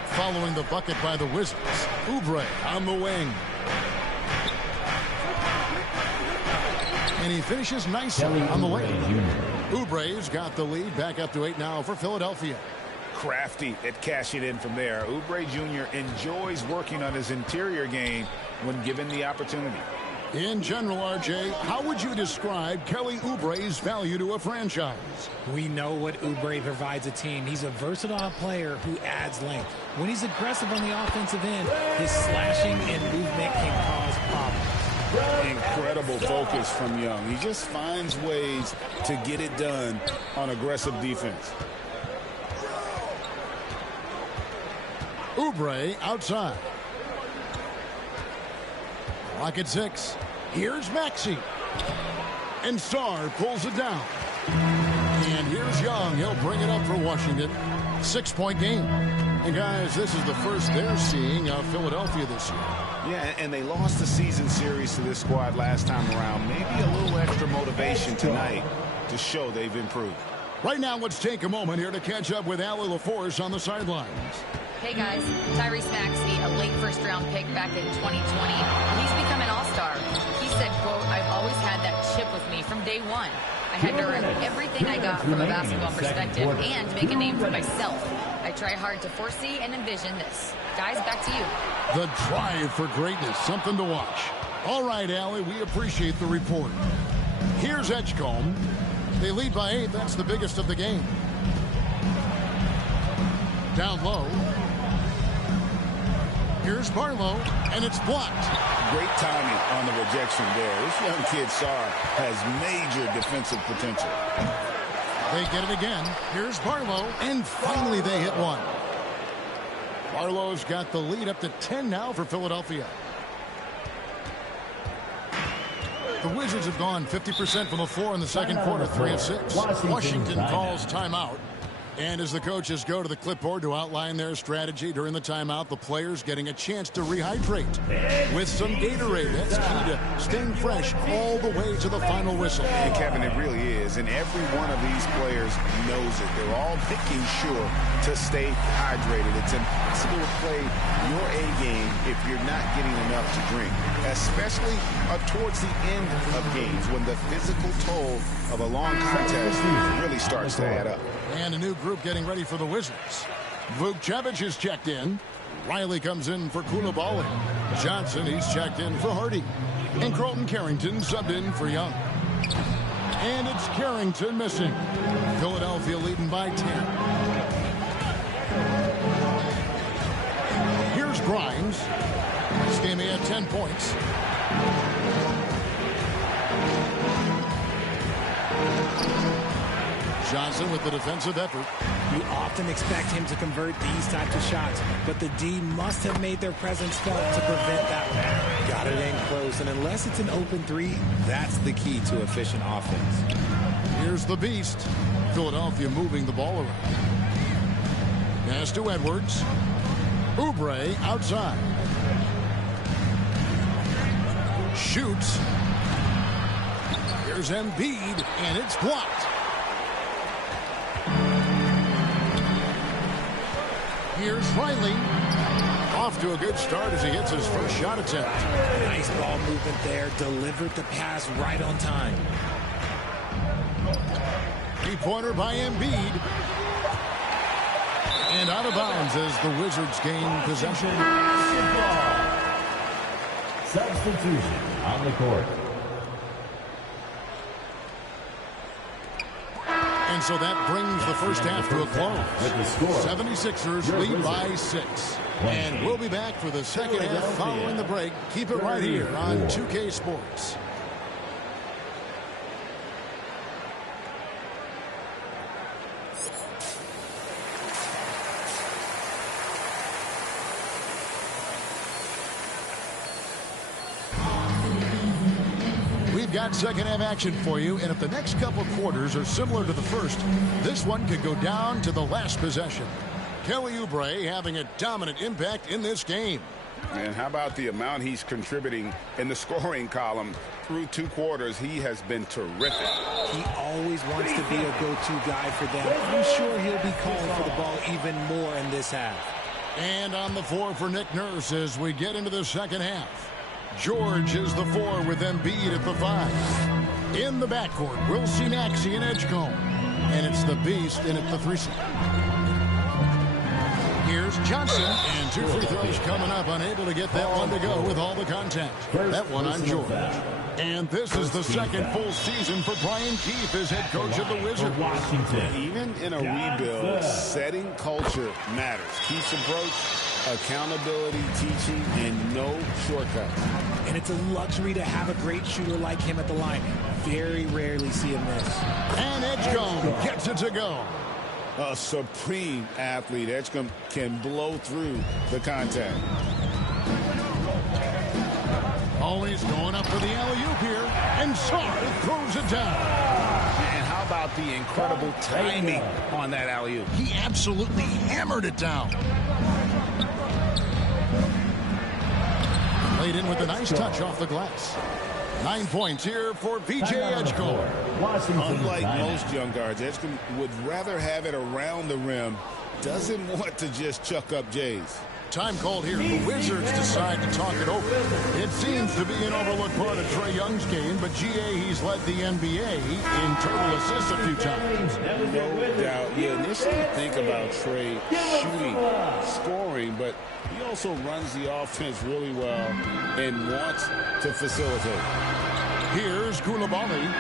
Following the bucket by the Wizards. Oubre on the wing. And he finishes nicely on the lane. Oubre's got the lead back up to 8 now for Philadelphia. Crafty at cashing in from there. Oubre Jr. enjoys working on his interior game when given the opportunity. In general, RJ, how would you describe Kelly Oubre's value to a franchise? We know what Oubre provides a team. He's a versatile player who adds length. When he's aggressive on the offensive end, his slashing and movement can cause problems. Incredible focus from Young. He just finds ways to get it done on aggressive defense. Oubre outside. Clock at 6. Here's Maxey. And Starr pulls it down. And here's Young. He'll bring it up for Washington. 6-point game. And guys, this is the first they're seeing of Philadelphia this year. Yeah, and they lost the season series to this squad last time around. Maybe a little extra motivation tonight to show they've improved. Right now, let's take a moment here to catch up with Allie LaForce on the sidelines. Hey guys, Tyrese Maxey, a late first-round pick back in 2020. He's become an all-star. He said, quote, "I've always had that chip with me from day one. I had to earn everything I got from a basketball perspective and make a name for myself. I try hard to foresee and envision this." Guys, back to you. The drive for greatness, something to watch. All right, Allie, we appreciate the report. Here's Edgecombe. They lead by 8. That's the biggest of the game. Down low. Here's Barlow, and it's blocked. Great timing on the rejection there. This young kid, Sarr, has major defensive potential. They get it again. Here's Barlow, and finally they hit one. Barlow's got the lead up to 10 now for Philadelphia. The Wizards have gone 50% from the floor in the second quarter, 3 of 6. Washington calls timeout. And as the coaches go to the clipboard to outline their strategy during the timeout, the players getting a chance to rehydrate with some Gatorade. That's key to staying fresh all the way to the final whistle. And Kevin, it really is. And every one of these players knows it. They're all making sure to stay hydrated. It's impossible to play your A game if you're not getting enough to drink, especially towards the end of games when the physical toll of a long contest really starts to add up. And a new group getting ready for the Wizards. Vukcevic is checked in. Riley comes in for Koulibaly. Johnson, he's checked in for Hardy. And Carlton Carrington subbed in for Young. And it's Carrington missing. Philadelphia leading by 10. Here's Grimes. This game he had 10 points. Johnson with the defensive effort. You often expect him to convert these types of shots, but the D must have made their presence felt to prevent that. Got it in close, and unless it's an open 3, that's the key to efficient offense. Here's the beast. Philadelphia moving the ball around. Pass to Edwards. Oubre outside. Shoots. Here's Embiid, and it's blocked. Here's Riley. Off to a good start as he hits his first shot attempt. Nice ball movement there. Delivered the pass right on time. 3-pointer by Embiid. And out of bounds as the Wizards gain possession. Substitution on the court. And so that brings the first half to a close. 76ers lead by 6. And we'll be back for the second half following the break. Keep it right here on 2K Sports. Got second half action for you, and if the next couple quarters are similar to the first, this one could go down to the last possession. Kelly Oubre having a dominant impact in this game. And how about the amount he's contributing in the scoring column through 2 quarters? He has been terrific. He always wants to be a go-to guy for them. I'm sure he'll be calling for the ball even more in this half. And on the floor for Nick Nurse as we get into the second half. George is the 4 with Embiid at the 5. In the backcourt, we'll see Maxey and Edgecombe. And it's the Beast in at the 3 spot. Here's Johnson, and 2 free throws coming up, unable to get that one to go with all the contact. That one on George. And this is the second full season for Brian Keefe as head coach of the Wizards. Even in a rebuild, setting culture matters. Keefe's approach, accountability, teaching, and no shortcuts. And it's a luxury to have a great shooter like him at the line. Very rarely see him miss. And Edgecombe gets it to go. A supreme athlete. Edgecombe can blow through the contact. Always going up for the alley-oop here. And Sarr throws it down. And how about the incredible timing on that alley-oop? He absolutely hammered it down. Laid in with a nice touch off the glass. 9 points here for PJ Edgecombe. Unlike most young guards, Edgecombe would rather have it around the rim. Doesn't want to just chuck up J's. Time called here. The Wizards decide to talk it over. It seems to be an overlooked part of Trae Young's game, but GA, he's led the NBA in total assists a few times. No doubt. You initially think about Trae shooting, scoring, but he also runs the offense really well and wants to facilitate. Here's Koulibaly.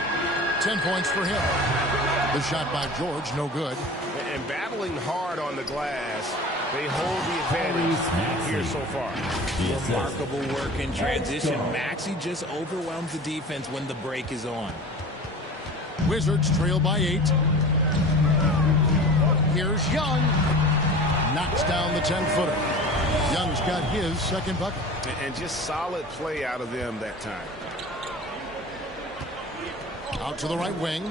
10 points for him. The shot by George, no good. And battling hard on the glass, they hold the advantage here so far. Remarkable work in transition. Maxey just overwhelms the defense when the break is on. Wizards trail by 8. Here's Young. Knocks down the 10-footer. Young's got his second bucket. And just solid play out of them that time. Out to the right wing.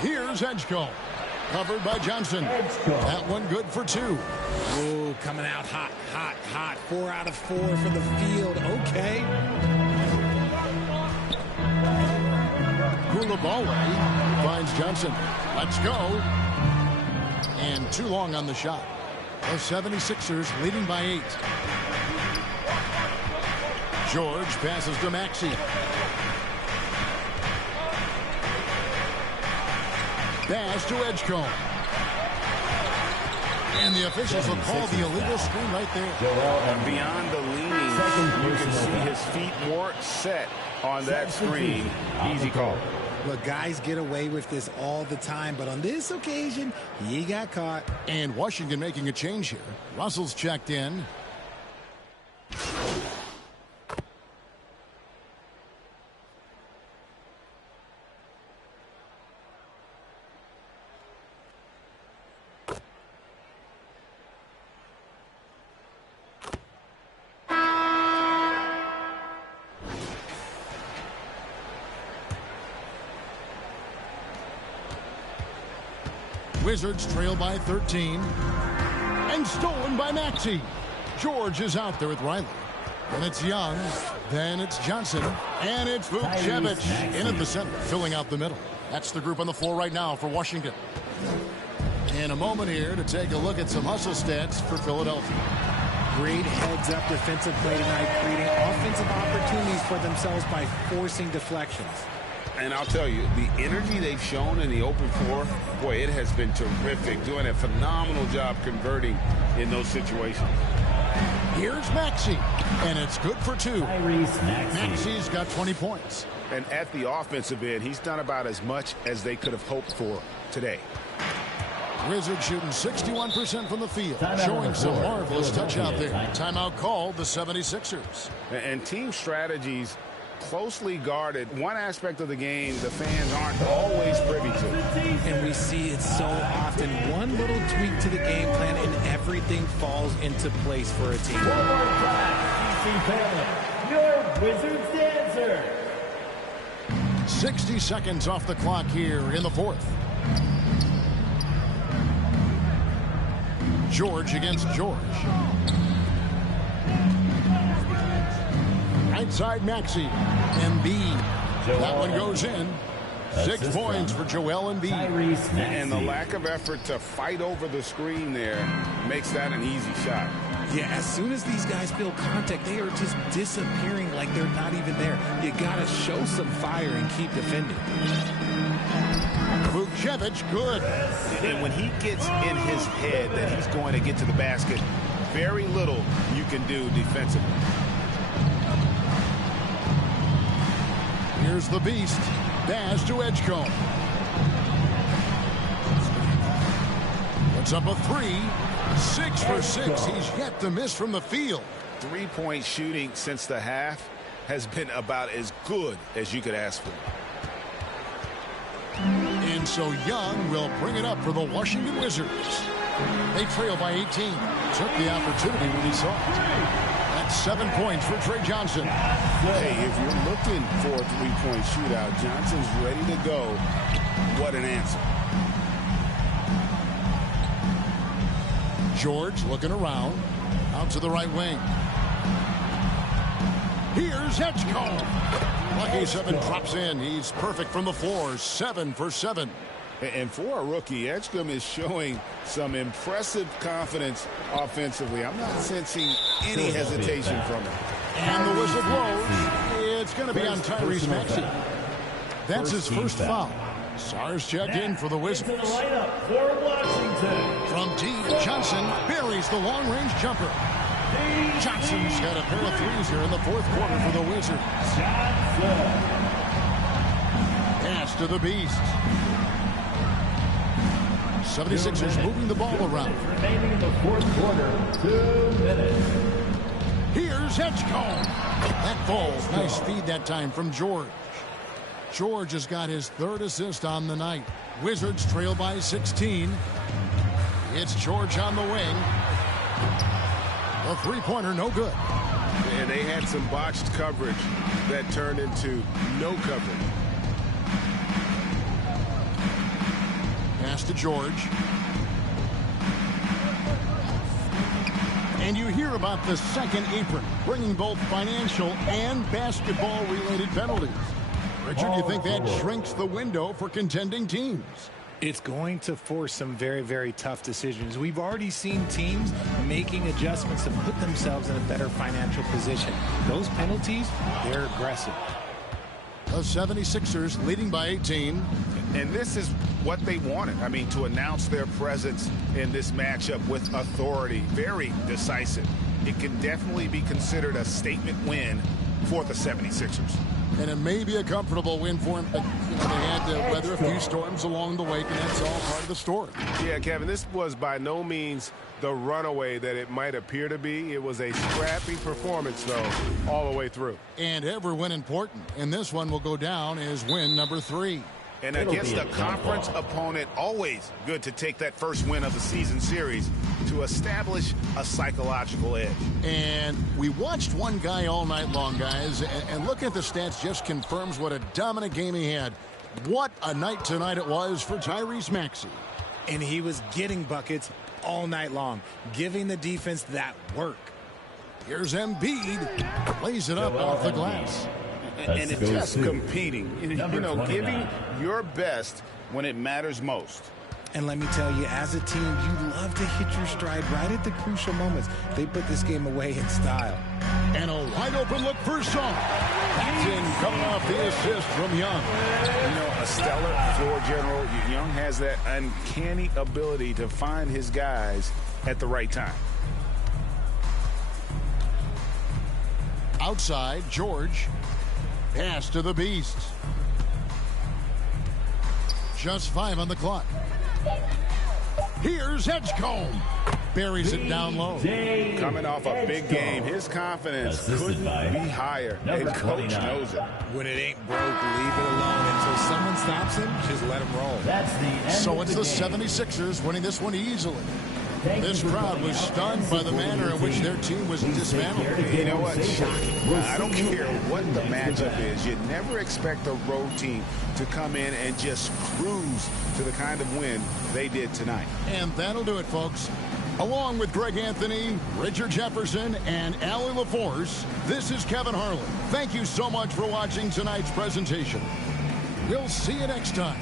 Here's Edgecombe. Covered by Johnson. That one good for 2. Ooh, coming out hot, hot, hot. 4 out of 4 for the field. Okay. Koulibaly finds Johnson. Let's go. And too long on the shot. The 76ers leading by 8. George passes to Maxey. Pass to Edgecombe. And the officials will call the illegal screen right there. And beyond the leaning, you can see his feet more set on that screen. Easy call. Look, guys get away with this all the time, but on this occasion, he got caught. And Washington making a change here. Russell's checked in. Wizards trail by 13. And stolen by Maxey. George is out there with Riley. Then it's Young. Then it's Johnson. And it's Vukcevic in at the center, filling out the middle. That's the group on the floor right now for Washington. In a moment here to take a look at some hustle stats for Philadelphia. Great heads-up defensive play tonight, creating offensive opportunities for themselves by forcing deflections. And I'll tell you, the energy they've shown in the open floor, boy, it has been terrific. Doing a phenomenal job converting in those situations. Here's Maxey, and it's good for 2. Maxey's got 20 points. And at the offensive end, he's done about as much as they could have hoped for today. Wizards shooting 61% from the field, showing some marvelous touch out there. Timeout called the 76ers. And team strategies closely guarded. One aspect of the game the fans aren't always privy to. And we see it so often. One little tweak to the game plan and everything falls into place for a team. One more class, your Wizards dancer. 60 seconds off the clock here in the 4th. George against George. Right side Maxey. Embiid. That one goes in. 6 points for Joel Embiid. And the lack of effort to fight over the screen there makes that an easy shot. Yeah, as soon as these guys feel contact, they are just disappearing like they're not even there. You got to show some fire and keep defending. Vukcevic, good. And when he gets in his head that he's going to get to the basket, very little you can do defensively. Here's the beast. Dash to Edgecombe. Puts up a 3. 6 for 6. He's yet to miss from the field. 3-point shooting since the half has been about as good as you could ask for. And so Young will bring it up for the Washington Wizards. They trail by 18. Took the opportunity when he saw it. That's 7 points for Trey Johnson. Hey, if you're looking for a 3-point shootout, Johnson's ready to go. What an answer. George looking around. Out to the right wing. Here's Edgecombe. Lucky 7 drops in. He's perfect from the floor. 7 for 7. And for a rookie, Edgecombe is showing some impressive confidence offensively. I'm not sensing any hesitation from him. And the whistle blows. It's going to be on Tyrese Maxey. That's his first foul. Sars checked in for the Wizards. From deep, Johnson buries the long-range jumper. Johnson's got a pair of threes here in the fourth quarter for the Wizards. Pass to the Beast. 76ers moving the ball around. Remaining in the fourth quarter, 2 minutes. Here's Edgecombe. That falls. Nice feed that time from George. George has got his 3rd assist on the night. Wizards trail by 16. It's George on the wing. A 3-pointer, no good. And they had some botched coverage that turned into no coverage. Pass to George. And you hear about the second apron, bringing both financial and basketball-related penalties. Richard, you think that shrinks the window for contending teams? It's going to force some very, very tough decisions. We've already seen teams making adjustments to put themselves in a better financial position. Those penalties, they're aggressive. The 76ers leading by 18. And this is what they wanted. I mean, to announce their presence in this matchup with authority. Very decisive. It can definitely be considered a statement win for the 76ers. And it may be a comfortable win for him, but they had to weather a few storms along the way, and that's all part of the story. Yeah, Kevin, this was by no means the runaway that it might appear to be. It was a scrappy performance, though, all the way through. And every win important, and this one will go down as win number 3. And against a conference opponent, always good to take that first win of the season series to establish a psychological edge. And we watched one guy all night long, guys, and looking at the stats just confirms what a dominant game he had. What a night tonight it was for Tyrese Maxey. And he was getting buckets all night long, giving the defense that work. Here's Embiid. Plays it up off the glass. And it's just competing, you know, giving your best when it matters most. And let me tell you, as a team, you love to hit your stride right at the crucial moments. They put this game away in style. And a wide open look for Song. That's in, coming off the assist from Young. You know, a stellar floor general. Young has that uncanny ability to find his guys at the right time. Outside, George. Pass to the Beast. Just 5 on the clock. Here's Edgecombe. Buries it down low. Coming off a big game, his confidence couldn't be higher. And coach knows it. When it ain't broke, leave it alone. Until someone stops him, just let him roll. So it's the 76ers winning this one easily. This crowd was stunned by the manner in which their team was dismantled. You know what? Shocking. I don't care what the matchup is. You never expect a road team to come in and just cruise to the kind of win they did tonight. And that'll do it, folks. Along with Greg Anthony, Richard Jefferson, and Allie LaForce, this is Kevin Harlan. Thank you so much for watching tonight's presentation. We'll see you next time.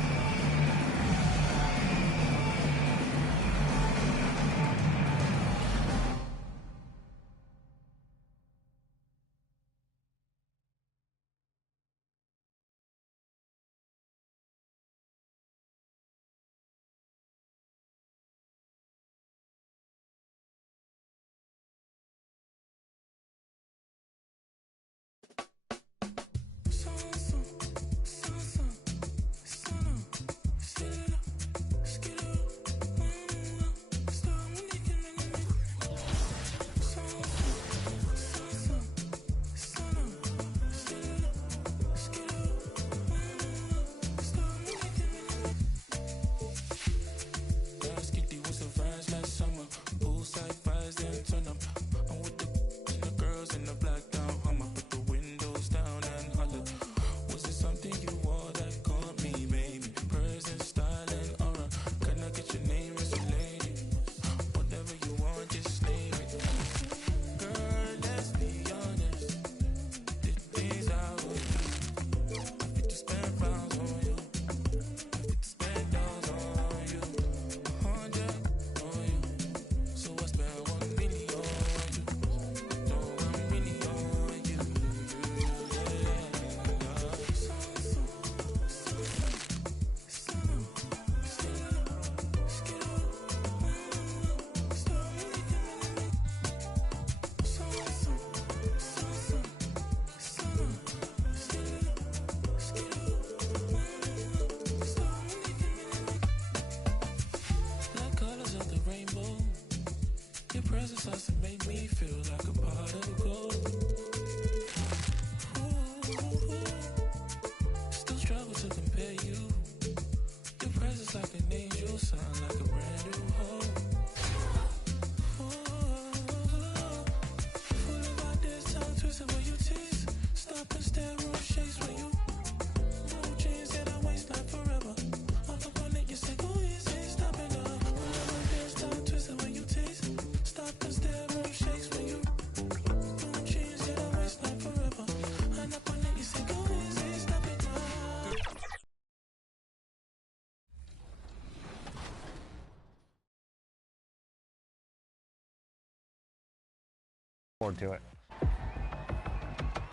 To it.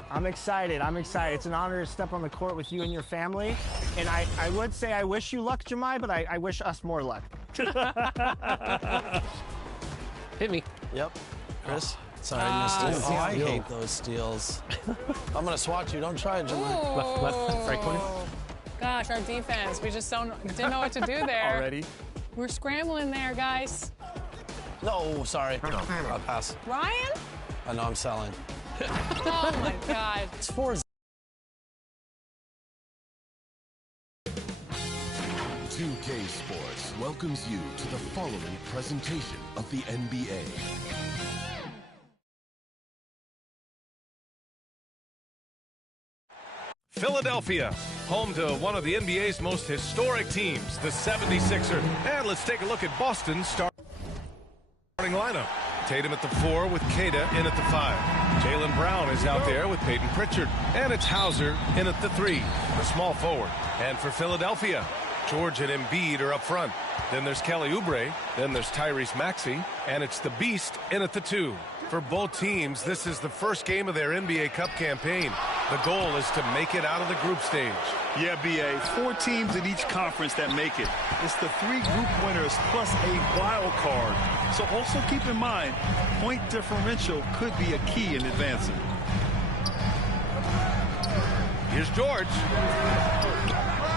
I'm excited. It's an honor to step on the court with you and your family. And I would say I wish you luck, Jemai, but I wish us more luck. Hit me. Yep. Chris? Sorry, I missed it. Oh, I hate those steals. I'm going to swat you. Don't try it, Jemai. Left, right corner. Gosh, our defense. We just didn't know what to do there. Already? We're scrambling there, guys. No, sorry. I'll pass. Ryan? I know I'm selling. Oh, my God. It's 4-0. 2K Sports welcomes you to the following presentation of the NBA. Philadelphia, home to one of the NBA's most historic teams, the 76ers. And let's take a look at Boston's starting lineup. Tatum at the 4 with Kata in at the 5. Jaylen Brown is out there with Peyton Pritchard. And it's Hauser in at the 3, the small forward. And for Philadelphia, George and Embiid are up front. Then there's Kelly Oubre. Then there's Tyrese Maxey. And it's the Beast in at the 2. For both teams, this is the first game of their NBA Cup campaign. The goal is to make it out of the group stage. Yeah, B.A., 4 teams in each conference that make it. It's the 3 group winners plus a wild card. So also keep in mind, point differential could be a key in advancing. Here's George.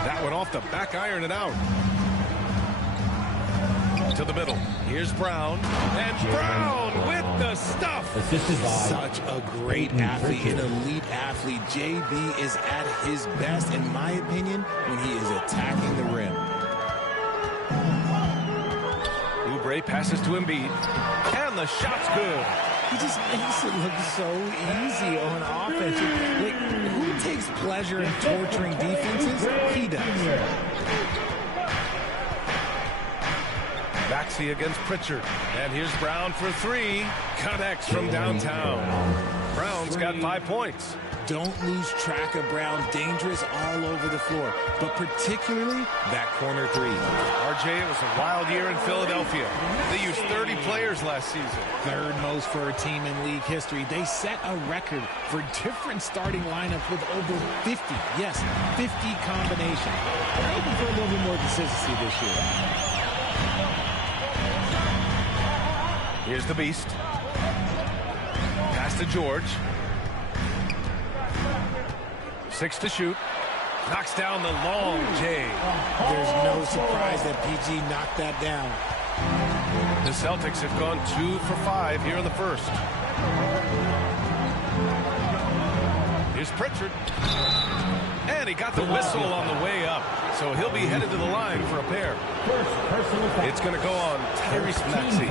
That one off the back iron and out. To the middle. Here's Brown. And Brown with the stuff. Such a great athlete, an elite athlete. JB is at his best, in my opinion, when he is attacking the rim. Oubre passes to Embiid. And the shot's good. He just makes it look so easy on offense. Like, who takes pleasure in torturing defenses? He does. Maxey against Pritchard. And here's Brown for three. Connects from downtown. Brown's got 5 points. Don't lose track of Brown. Dangerous all over the floor, but particularly that corner three. RJ, it was a wild year in Philadelphia. They used 30 players last season. Third most for a team in league history. They set a record for different starting lineups with over 50. Yes, 50 combinations. They're hoping for a little bit more consistency this year. Here's the Beast. Pass to George. 6 to shoot. Knocks down the long J. There's no surprise that PG knocked that down. The Celtics have gone 2 for 5 here in the first. Here's Pritchard. And he got the whistle on the way up. So he'll be headed to the line for a pair. It's going to go on Tyrese Maxey.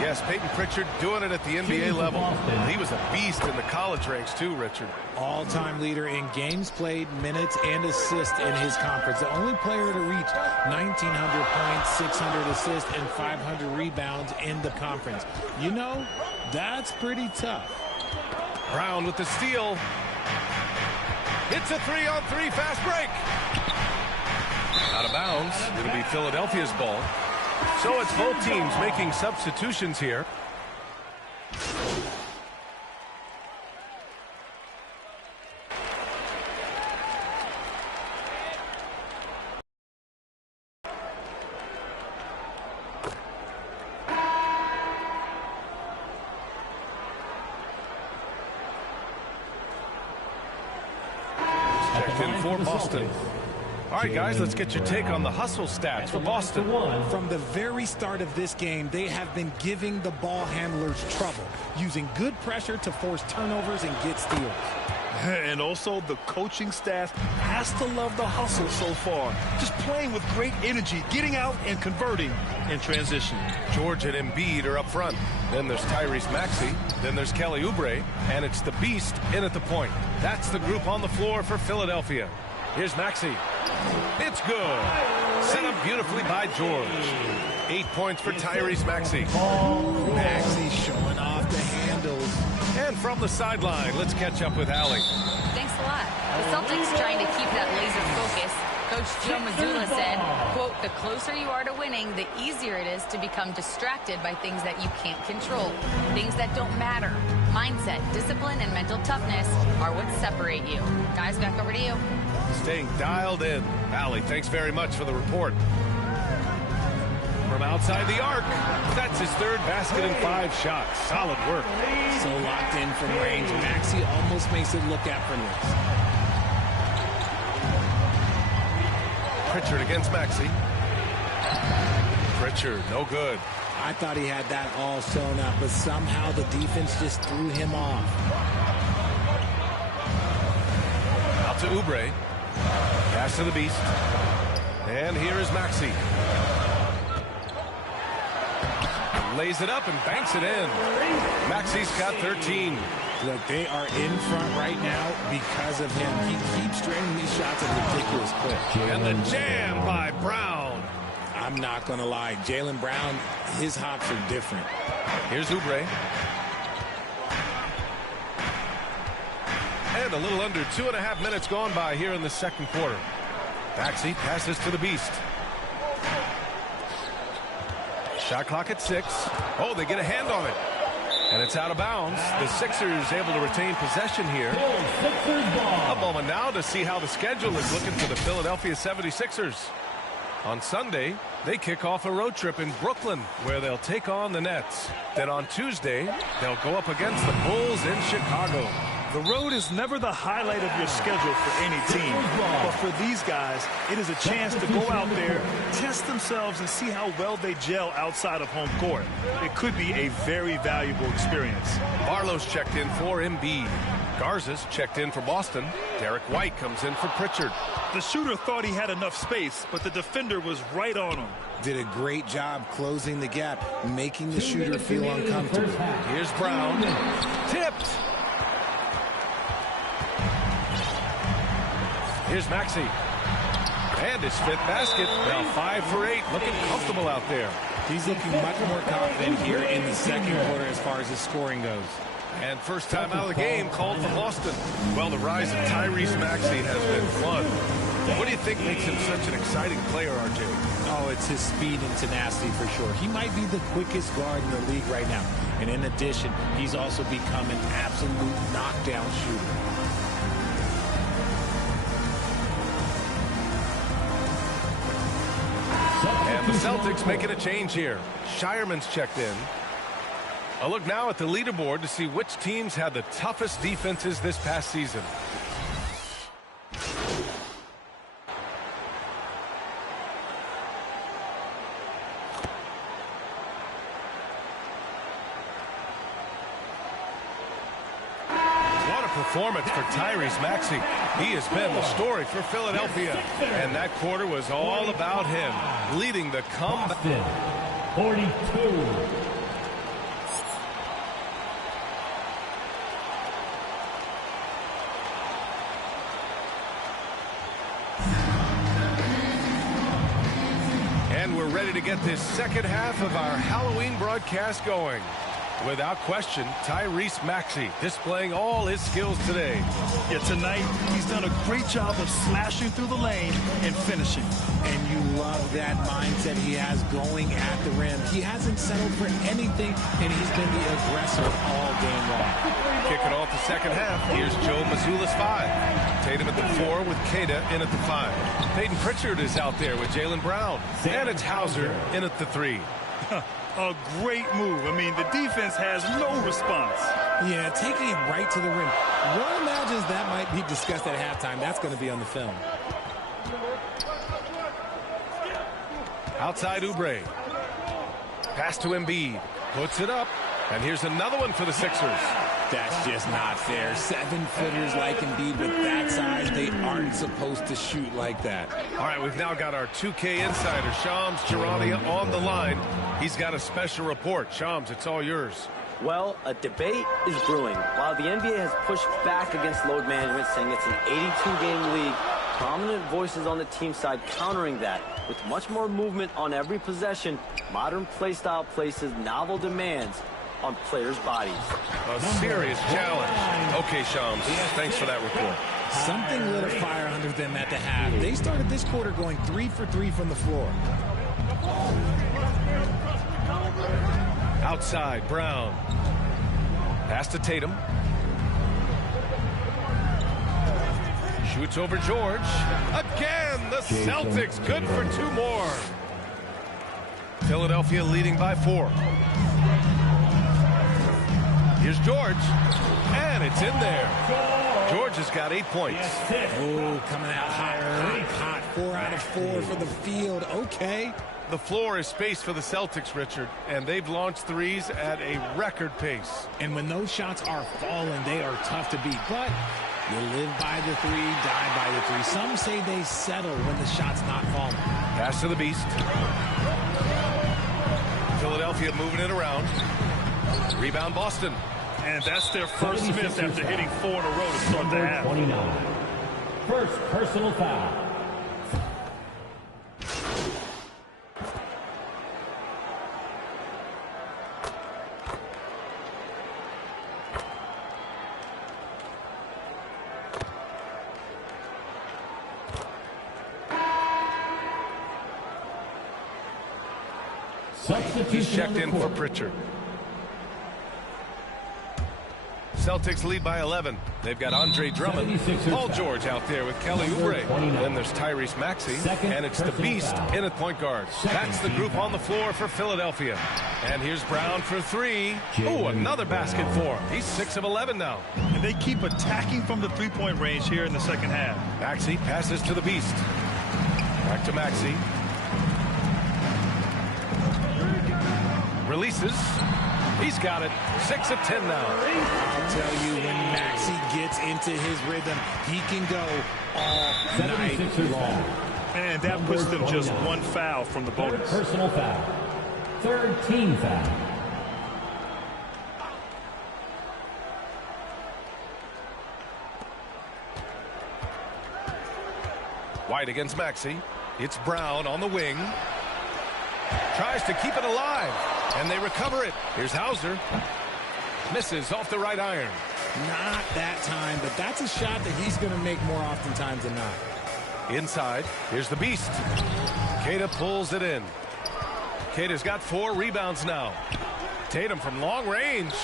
Yes, Peyton Pritchard doing it at the NBA level. He was a beast in the college ranks too, Richard. All-time leader in games played, minutes, and assists in his conference. The only player to reach 1,900 points, 600 assists, and 500 rebounds in the conference. You know, that's pretty tough. Brown with the steal. It's a 3-on-3 fast break. Out of bounds. It'll be Philadelphia's ball. So it's both teams making substitutions here. Checked in for Boston. All right, guys, let's get your take on the hustle stats for Boston. From the very start of this game, they have been giving the ball handlers trouble, using good pressure to force turnovers and get steals. And also, the coaching staff has to love the hustle so far. Just playing with great energy, getting out and converting in transition. George and Embiid are up front. Then there's Tyrese Maxey. Then there's Kelly Oubre. And it's the Beast in at the point. That's the group on the floor for Philadelphia. Here's Maxey. It's good. Set up beautifully by George. 8 points for Tyrese Maxey. Maxey showing off the handles. And from the sideline, let's catch up with Allie. Thanks a lot. The Celtics trying to keep that laser focus. Coach Joe Mazzulla said, quote, the closer you are to winning, the easier it is to become distracted by things that you can't control, things that don't matter. Mindset, discipline, and mental toughness are what separate you. Guys, back over to you. Staying dialed in. Allie, thanks very much for the report. From outside the arc, that's his third basket in 5 shots. Solid work. So locked in from range. Maxey almost makes it look effortless. Pritchard against Maxey. Pritchard, no good. I thought he had that all sewn up, but somehow the defense just threw him off. Out to Oubre. Pass to the Beast. And here is Maxey. Lays it up and banks it in. Maxey's got 13. Look, they are in front right now because of him. He keeps draining these shots at a ridiculous clip. And the jam by Brown. I'm not going to lie. Jaylen Brown, his hops are different. Here's Oubre. And a little under 2.5 minutes gone by here in the second quarter. Maxey passes to the Beast. Shot clock at 6. Oh, they get a hand on it. And it's out of bounds. The Sixers able to retain possession here. A moment now to see how the schedule is looking for the Philadelphia 76ers. On Sunday, they kick off a road trip in Brooklyn, where they'll take on the Nets. Then on Tuesday, they'll go up against the Bulls in Chicago. The road is never the highlight of your schedule for any team. But for these guys, it is a chance to go out there, test themselves, and see how well they gel outside of home court. It could be a very valuable experience. Barlow's checked in for Embiid. Garza's checked in for Boston. Derek White comes in for Pritchard. The shooter thought he had enough space, but the defender was right on him. Did a great job closing the gap, making the shooter feel uncomfortable. Here's Brown. Tipped. Here's Maxey. And his 5th basket. Now 5 for 8. Looking comfortable out there. He's looking much more confident here in the second quarter as far as his scoring goes. And first time out of the game called for Boston. Well, the rise of Tyrese Maxey has been fun. What do you think makes him such an exciting player, RJ? Oh, it's his speed and tenacity for sure. He might be the quickest guard in the league right now. And in addition, he's also become an absolute knockdown shooter. And the Celtics making a change here. Shireman's checked in. A look now at the leaderboard to see which teams had the toughest defenses this past season. What a performance for Tyrese Maxey. He has been the story for Philadelphia. And that quarter was all about him, leading the comeback. 42. And we're ready to get this second half of our Halloween broadcast going. Without question, Tyrese Maxey displaying all his skills today. Yeah, tonight he's done a great job of smashing through the lane and finishing. And you love that mindset he has going at the rim. He hasn't settled for anything, and he's been the aggressor all game long. Kicking off the second half, here's Joe Mazzulla's 5. Tatum at the 4 with Kata in at the 5. Peyton Pritchard is out there with Jaylen Brown. And it's Hauser in at the 3. A great move. I mean, the defense has no response. Yeah, taking it right to the rim. One imagines that might be discussed at halftime. That's going to be on the film. Outside Oubre. Pass to Embiid. Puts it up. And here's another one for the Sixers. That's just not fair. 7-footers like Embiid with that size, they aren't supposed to shoot like that. All right, we've now got our 2K insider, Shams Charania, on the line. He's got a special report. Shams, it's all yours. Well, a debate is brewing. While the NBA has pushed back against load management, saying it's an 82-game league, prominent voices on the team side countering that. With much more movement on every possession, modern play style places novel demands on players' bodies. A serious challenge. Okay, Shams, thanks for that report. Something lit a fire under them at the half. They started this quarter going 3 for 3 from the floor. Outside, Brown. Pass to Tatum. Shoots over George. Again, the Celtics good for 2 more. Philadelphia leading by 4. Here's George, and it's in there. George has got 8 points. Oh, coming out hot. 4 out of 4 for the field. Okay. The floor is spaced for the Celtics, Richard, and they've launched threes at a record pace. And when those shots are falling, they are tough to beat. But you live by the 3, die by the 3. Some say they settle when the shot's not falling. Pass to the Beast. Philadelphia moving it around. Rebound Boston. And that's their first miss after hitting 4 in a row to start the half. 29. First personal foul. He's checked in for Pritchard. Celtics lead by 11. They've got Andre Drummond, Paul George out there with Kelly Oubre. Then there's Tyrese Maxey, and it's the Beast in at point guard. That's the group on the floor for Philadelphia. And here's Brown for 3. Oh, another basket for him. He's 6 of 11 now. And they keep attacking from the 3-point range here in the second half. Maxey passes to the Beast. Back to Maxey. Releases. He's got it. 6 of 10 now. I'll tell you, when Maxey gets into his rhythm, he can go all night long. And that puts them just 1 foul from the bonus. Personal foul. Third team foul. White against Maxey. It's Brown on the wing. Tries to keep it alive, and they recover it. Here's Hauser. Misses off the right iron. Not that time, but that's a shot that he's going to make more oftentimes than not. Inside, here's the Beast. Queta pulls it in. Queta's got 4 rebounds now. Tatum from long range.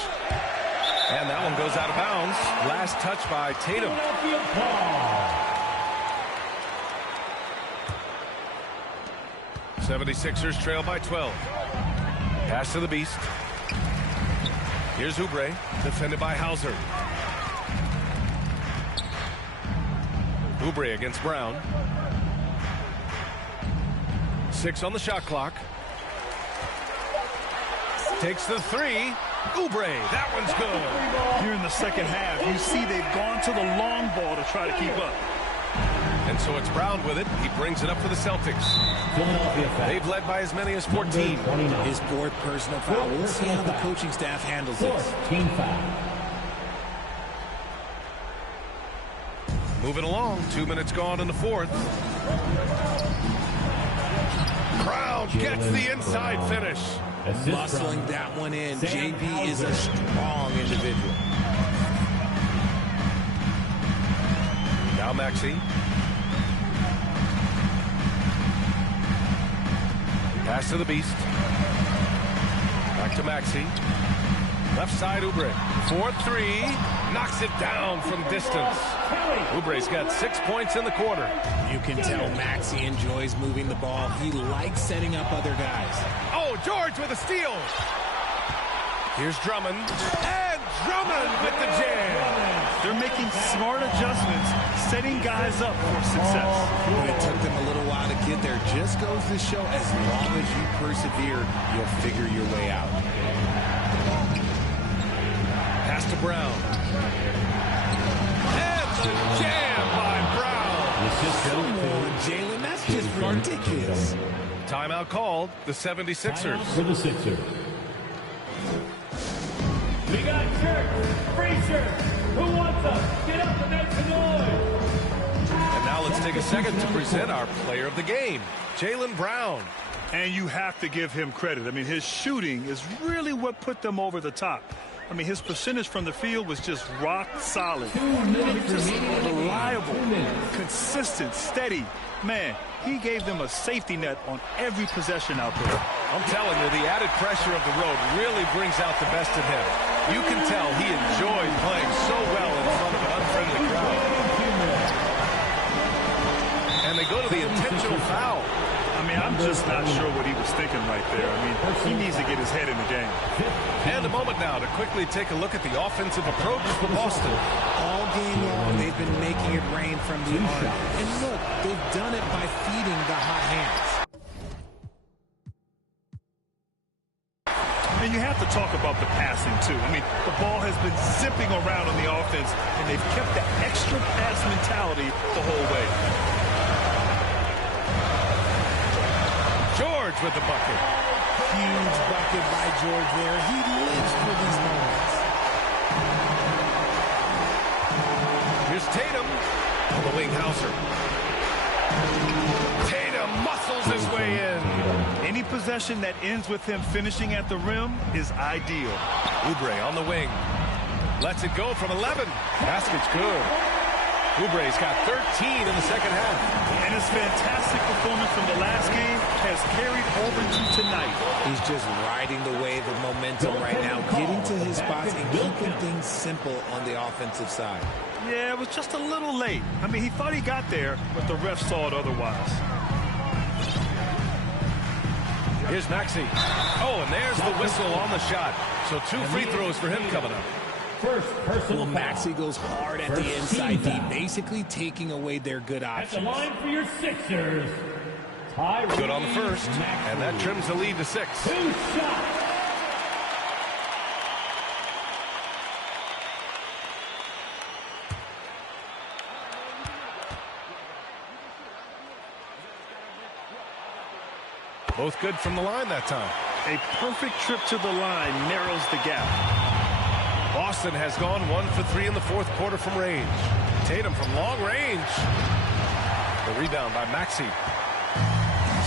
And that one goes out of bounds. Last touch by Tatum. 76ers trail by 12. Pass to the Beast. Here's Oubre, defended by Hauser. Oubre against Brown. 6 on the shot clock. Takes the 3. Oubre, that one's good. Here in the second half, you see they've gone to the long ball to try to keep up. And so it's Brown with it. He brings it up for the Celtics. They've led by as many as 14. His 4th personal foul. We'll see how the coaching staff handles this. Team foul. Moving along. 2 minutes gone in the 4th. Brown gets the inside finish. Muscling that one in. JB is a strong individual. Now Maxey. Pass to the Beast. Back to Maxey. Left side Oubre. 4-3. Knocks it down from distance. Oubre's got 6 points in the quarter. You can tell Maxey enjoys moving the ball. He likes setting up other guys. Oh, George with a steal. Here's Drummond. And Drummond with the jam. They're making smart adjustments, setting guys up for success. But it took them a little while to get there. Just goes to show as long as you persevere, you'll figure your way out. Pass to Brown. And the jam by Brown. Come on, Jalen, that's just ridiculous. Timeout called. The 76ers. For the Sixers. We got shirts, free shirts. Who wants them? Get up and make some noise. And now let's take a second to present our player of the game, Jaylen Brown. And you have to give him credit. I mean, his shooting is really what put them over the top. I mean, his percentage from the field was just rock solid. Just reliable, consistent, steady. Man, he gave them a safety net on every possession out there. I'm telling you, the added pressure of the road really brings out the best in him. You can tell he enjoyed playing so well in front of an unfriendly crowd. And they go to the intentional foul. I mean, I'm just not sure what he was thinking right there. I mean, he needs to get his head in the game. And a moment now to quickly take a look at the offensive approach for Boston. All game long, they've been making it rain from the arc. And look, they've done it by feeding the hot hands. And you have to talk about the passing, too. I mean, the ball has been zipping around on the offense, and they've kept that extra pass mentality the whole way. George with the bucket. Huge bucket by George there. He lives for these moments. Here's Tatum on the wing. Hauser. Tatum muscles his way in. Any possession that ends with him finishing at the rim is ideal. Oubre on the wing. Lets it go from 11. Basket's good. Oubre's got 13 in the second half. And his fantastic performance from the last game has carried over to tonight. He's just riding the wave of momentum right now, getting to his spots and keeping things simple on the offensive side. Yeah, it was just a little late. I mean, he thought he got there, but the ref saw it otherwise. Here's Maxey. Oh, and there's the whistle on the shot. So 2 free throws for him coming up. First personal foul. Maxey goes hard at the inside D, basically taking away their good options. At the line for your Sixers. Good on the first, and that trims the lead to 6. 2 shots. Both good from the line that time. A perfect trip to the line narrows the gap. Boston has gone 1 for 3 in the 4th quarter from range. Tatum from long range. The rebound by Maxey.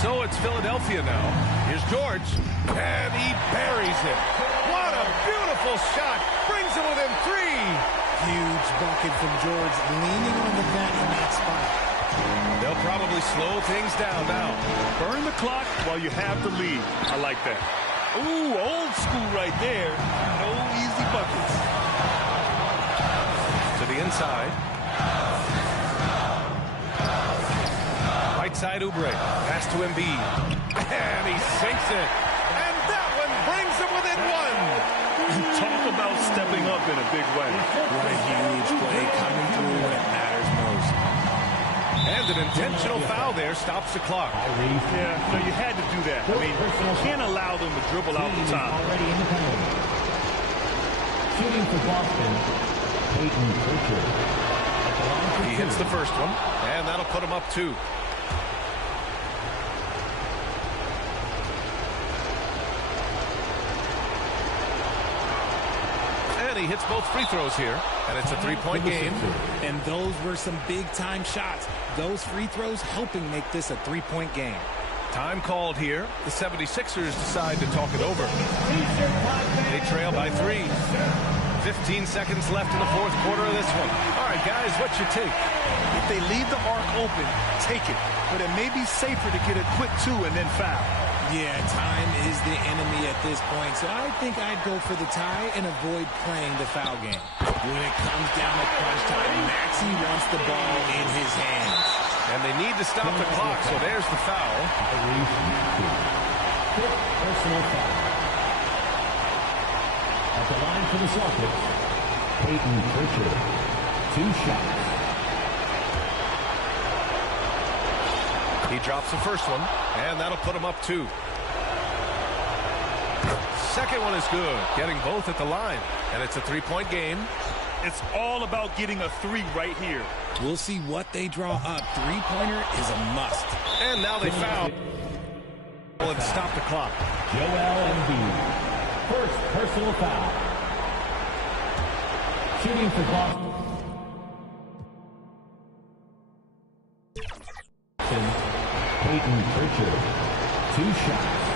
So it's Philadelphia now. Here's George, and he buries it. What a beautiful shot. Brings it within 3. Huge bucket from George, leaning on the net in that spot. They'll probably slow things down now. Burn the clock while you have the lead. I like that. Ooh, old school right there. No easy buckets. To the inside. Right side Oubre. Pass to Embiid. And he sinks it. And that one brings him within 1. Talk about stepping up in a big way. What a huge play coming through when it matters most. And an intentional foul there stops the clock. Yeah, no, you had to do that. I mean, you can't allow them to dribble out the top. Shooting for Boston, Peyton Pritchard. He hits the first one, and that'll put him up 2. And he hits both free throws here, and it's a 3-point game. And those were some big-time shots. Those free throws helping make this a 3-point game. Time called here. The 76ers decide to talk it over. They trail by 3. 15 seconds left in the 4th quarter of this one. All right, guys, what's your take? If they leave the arc open, take it. But it may be safer to get a quick 2 and then foul. Yeah, time is the enemy at this point, so I think I'd go for the tie and avoid playing the foul game. When it comes down to crunch time, Maxey wants the ball in his hands. And they need to stop the clock, so there's the foul. Personal foul. At the line for the Celtics, Peyton Pritchard. 2 shots. He drops the first one, and that'll put him up 2. Second one is good, getting both at the line, and it's a 3-point game. It's all about getting a 3 right here. We'll see what they draw up. 3-pointer is a must. And now they foul. And stop the clock. Joel Embiid. First personal foul. Shooting for Boston. Peyton Pritchard. 2 shots.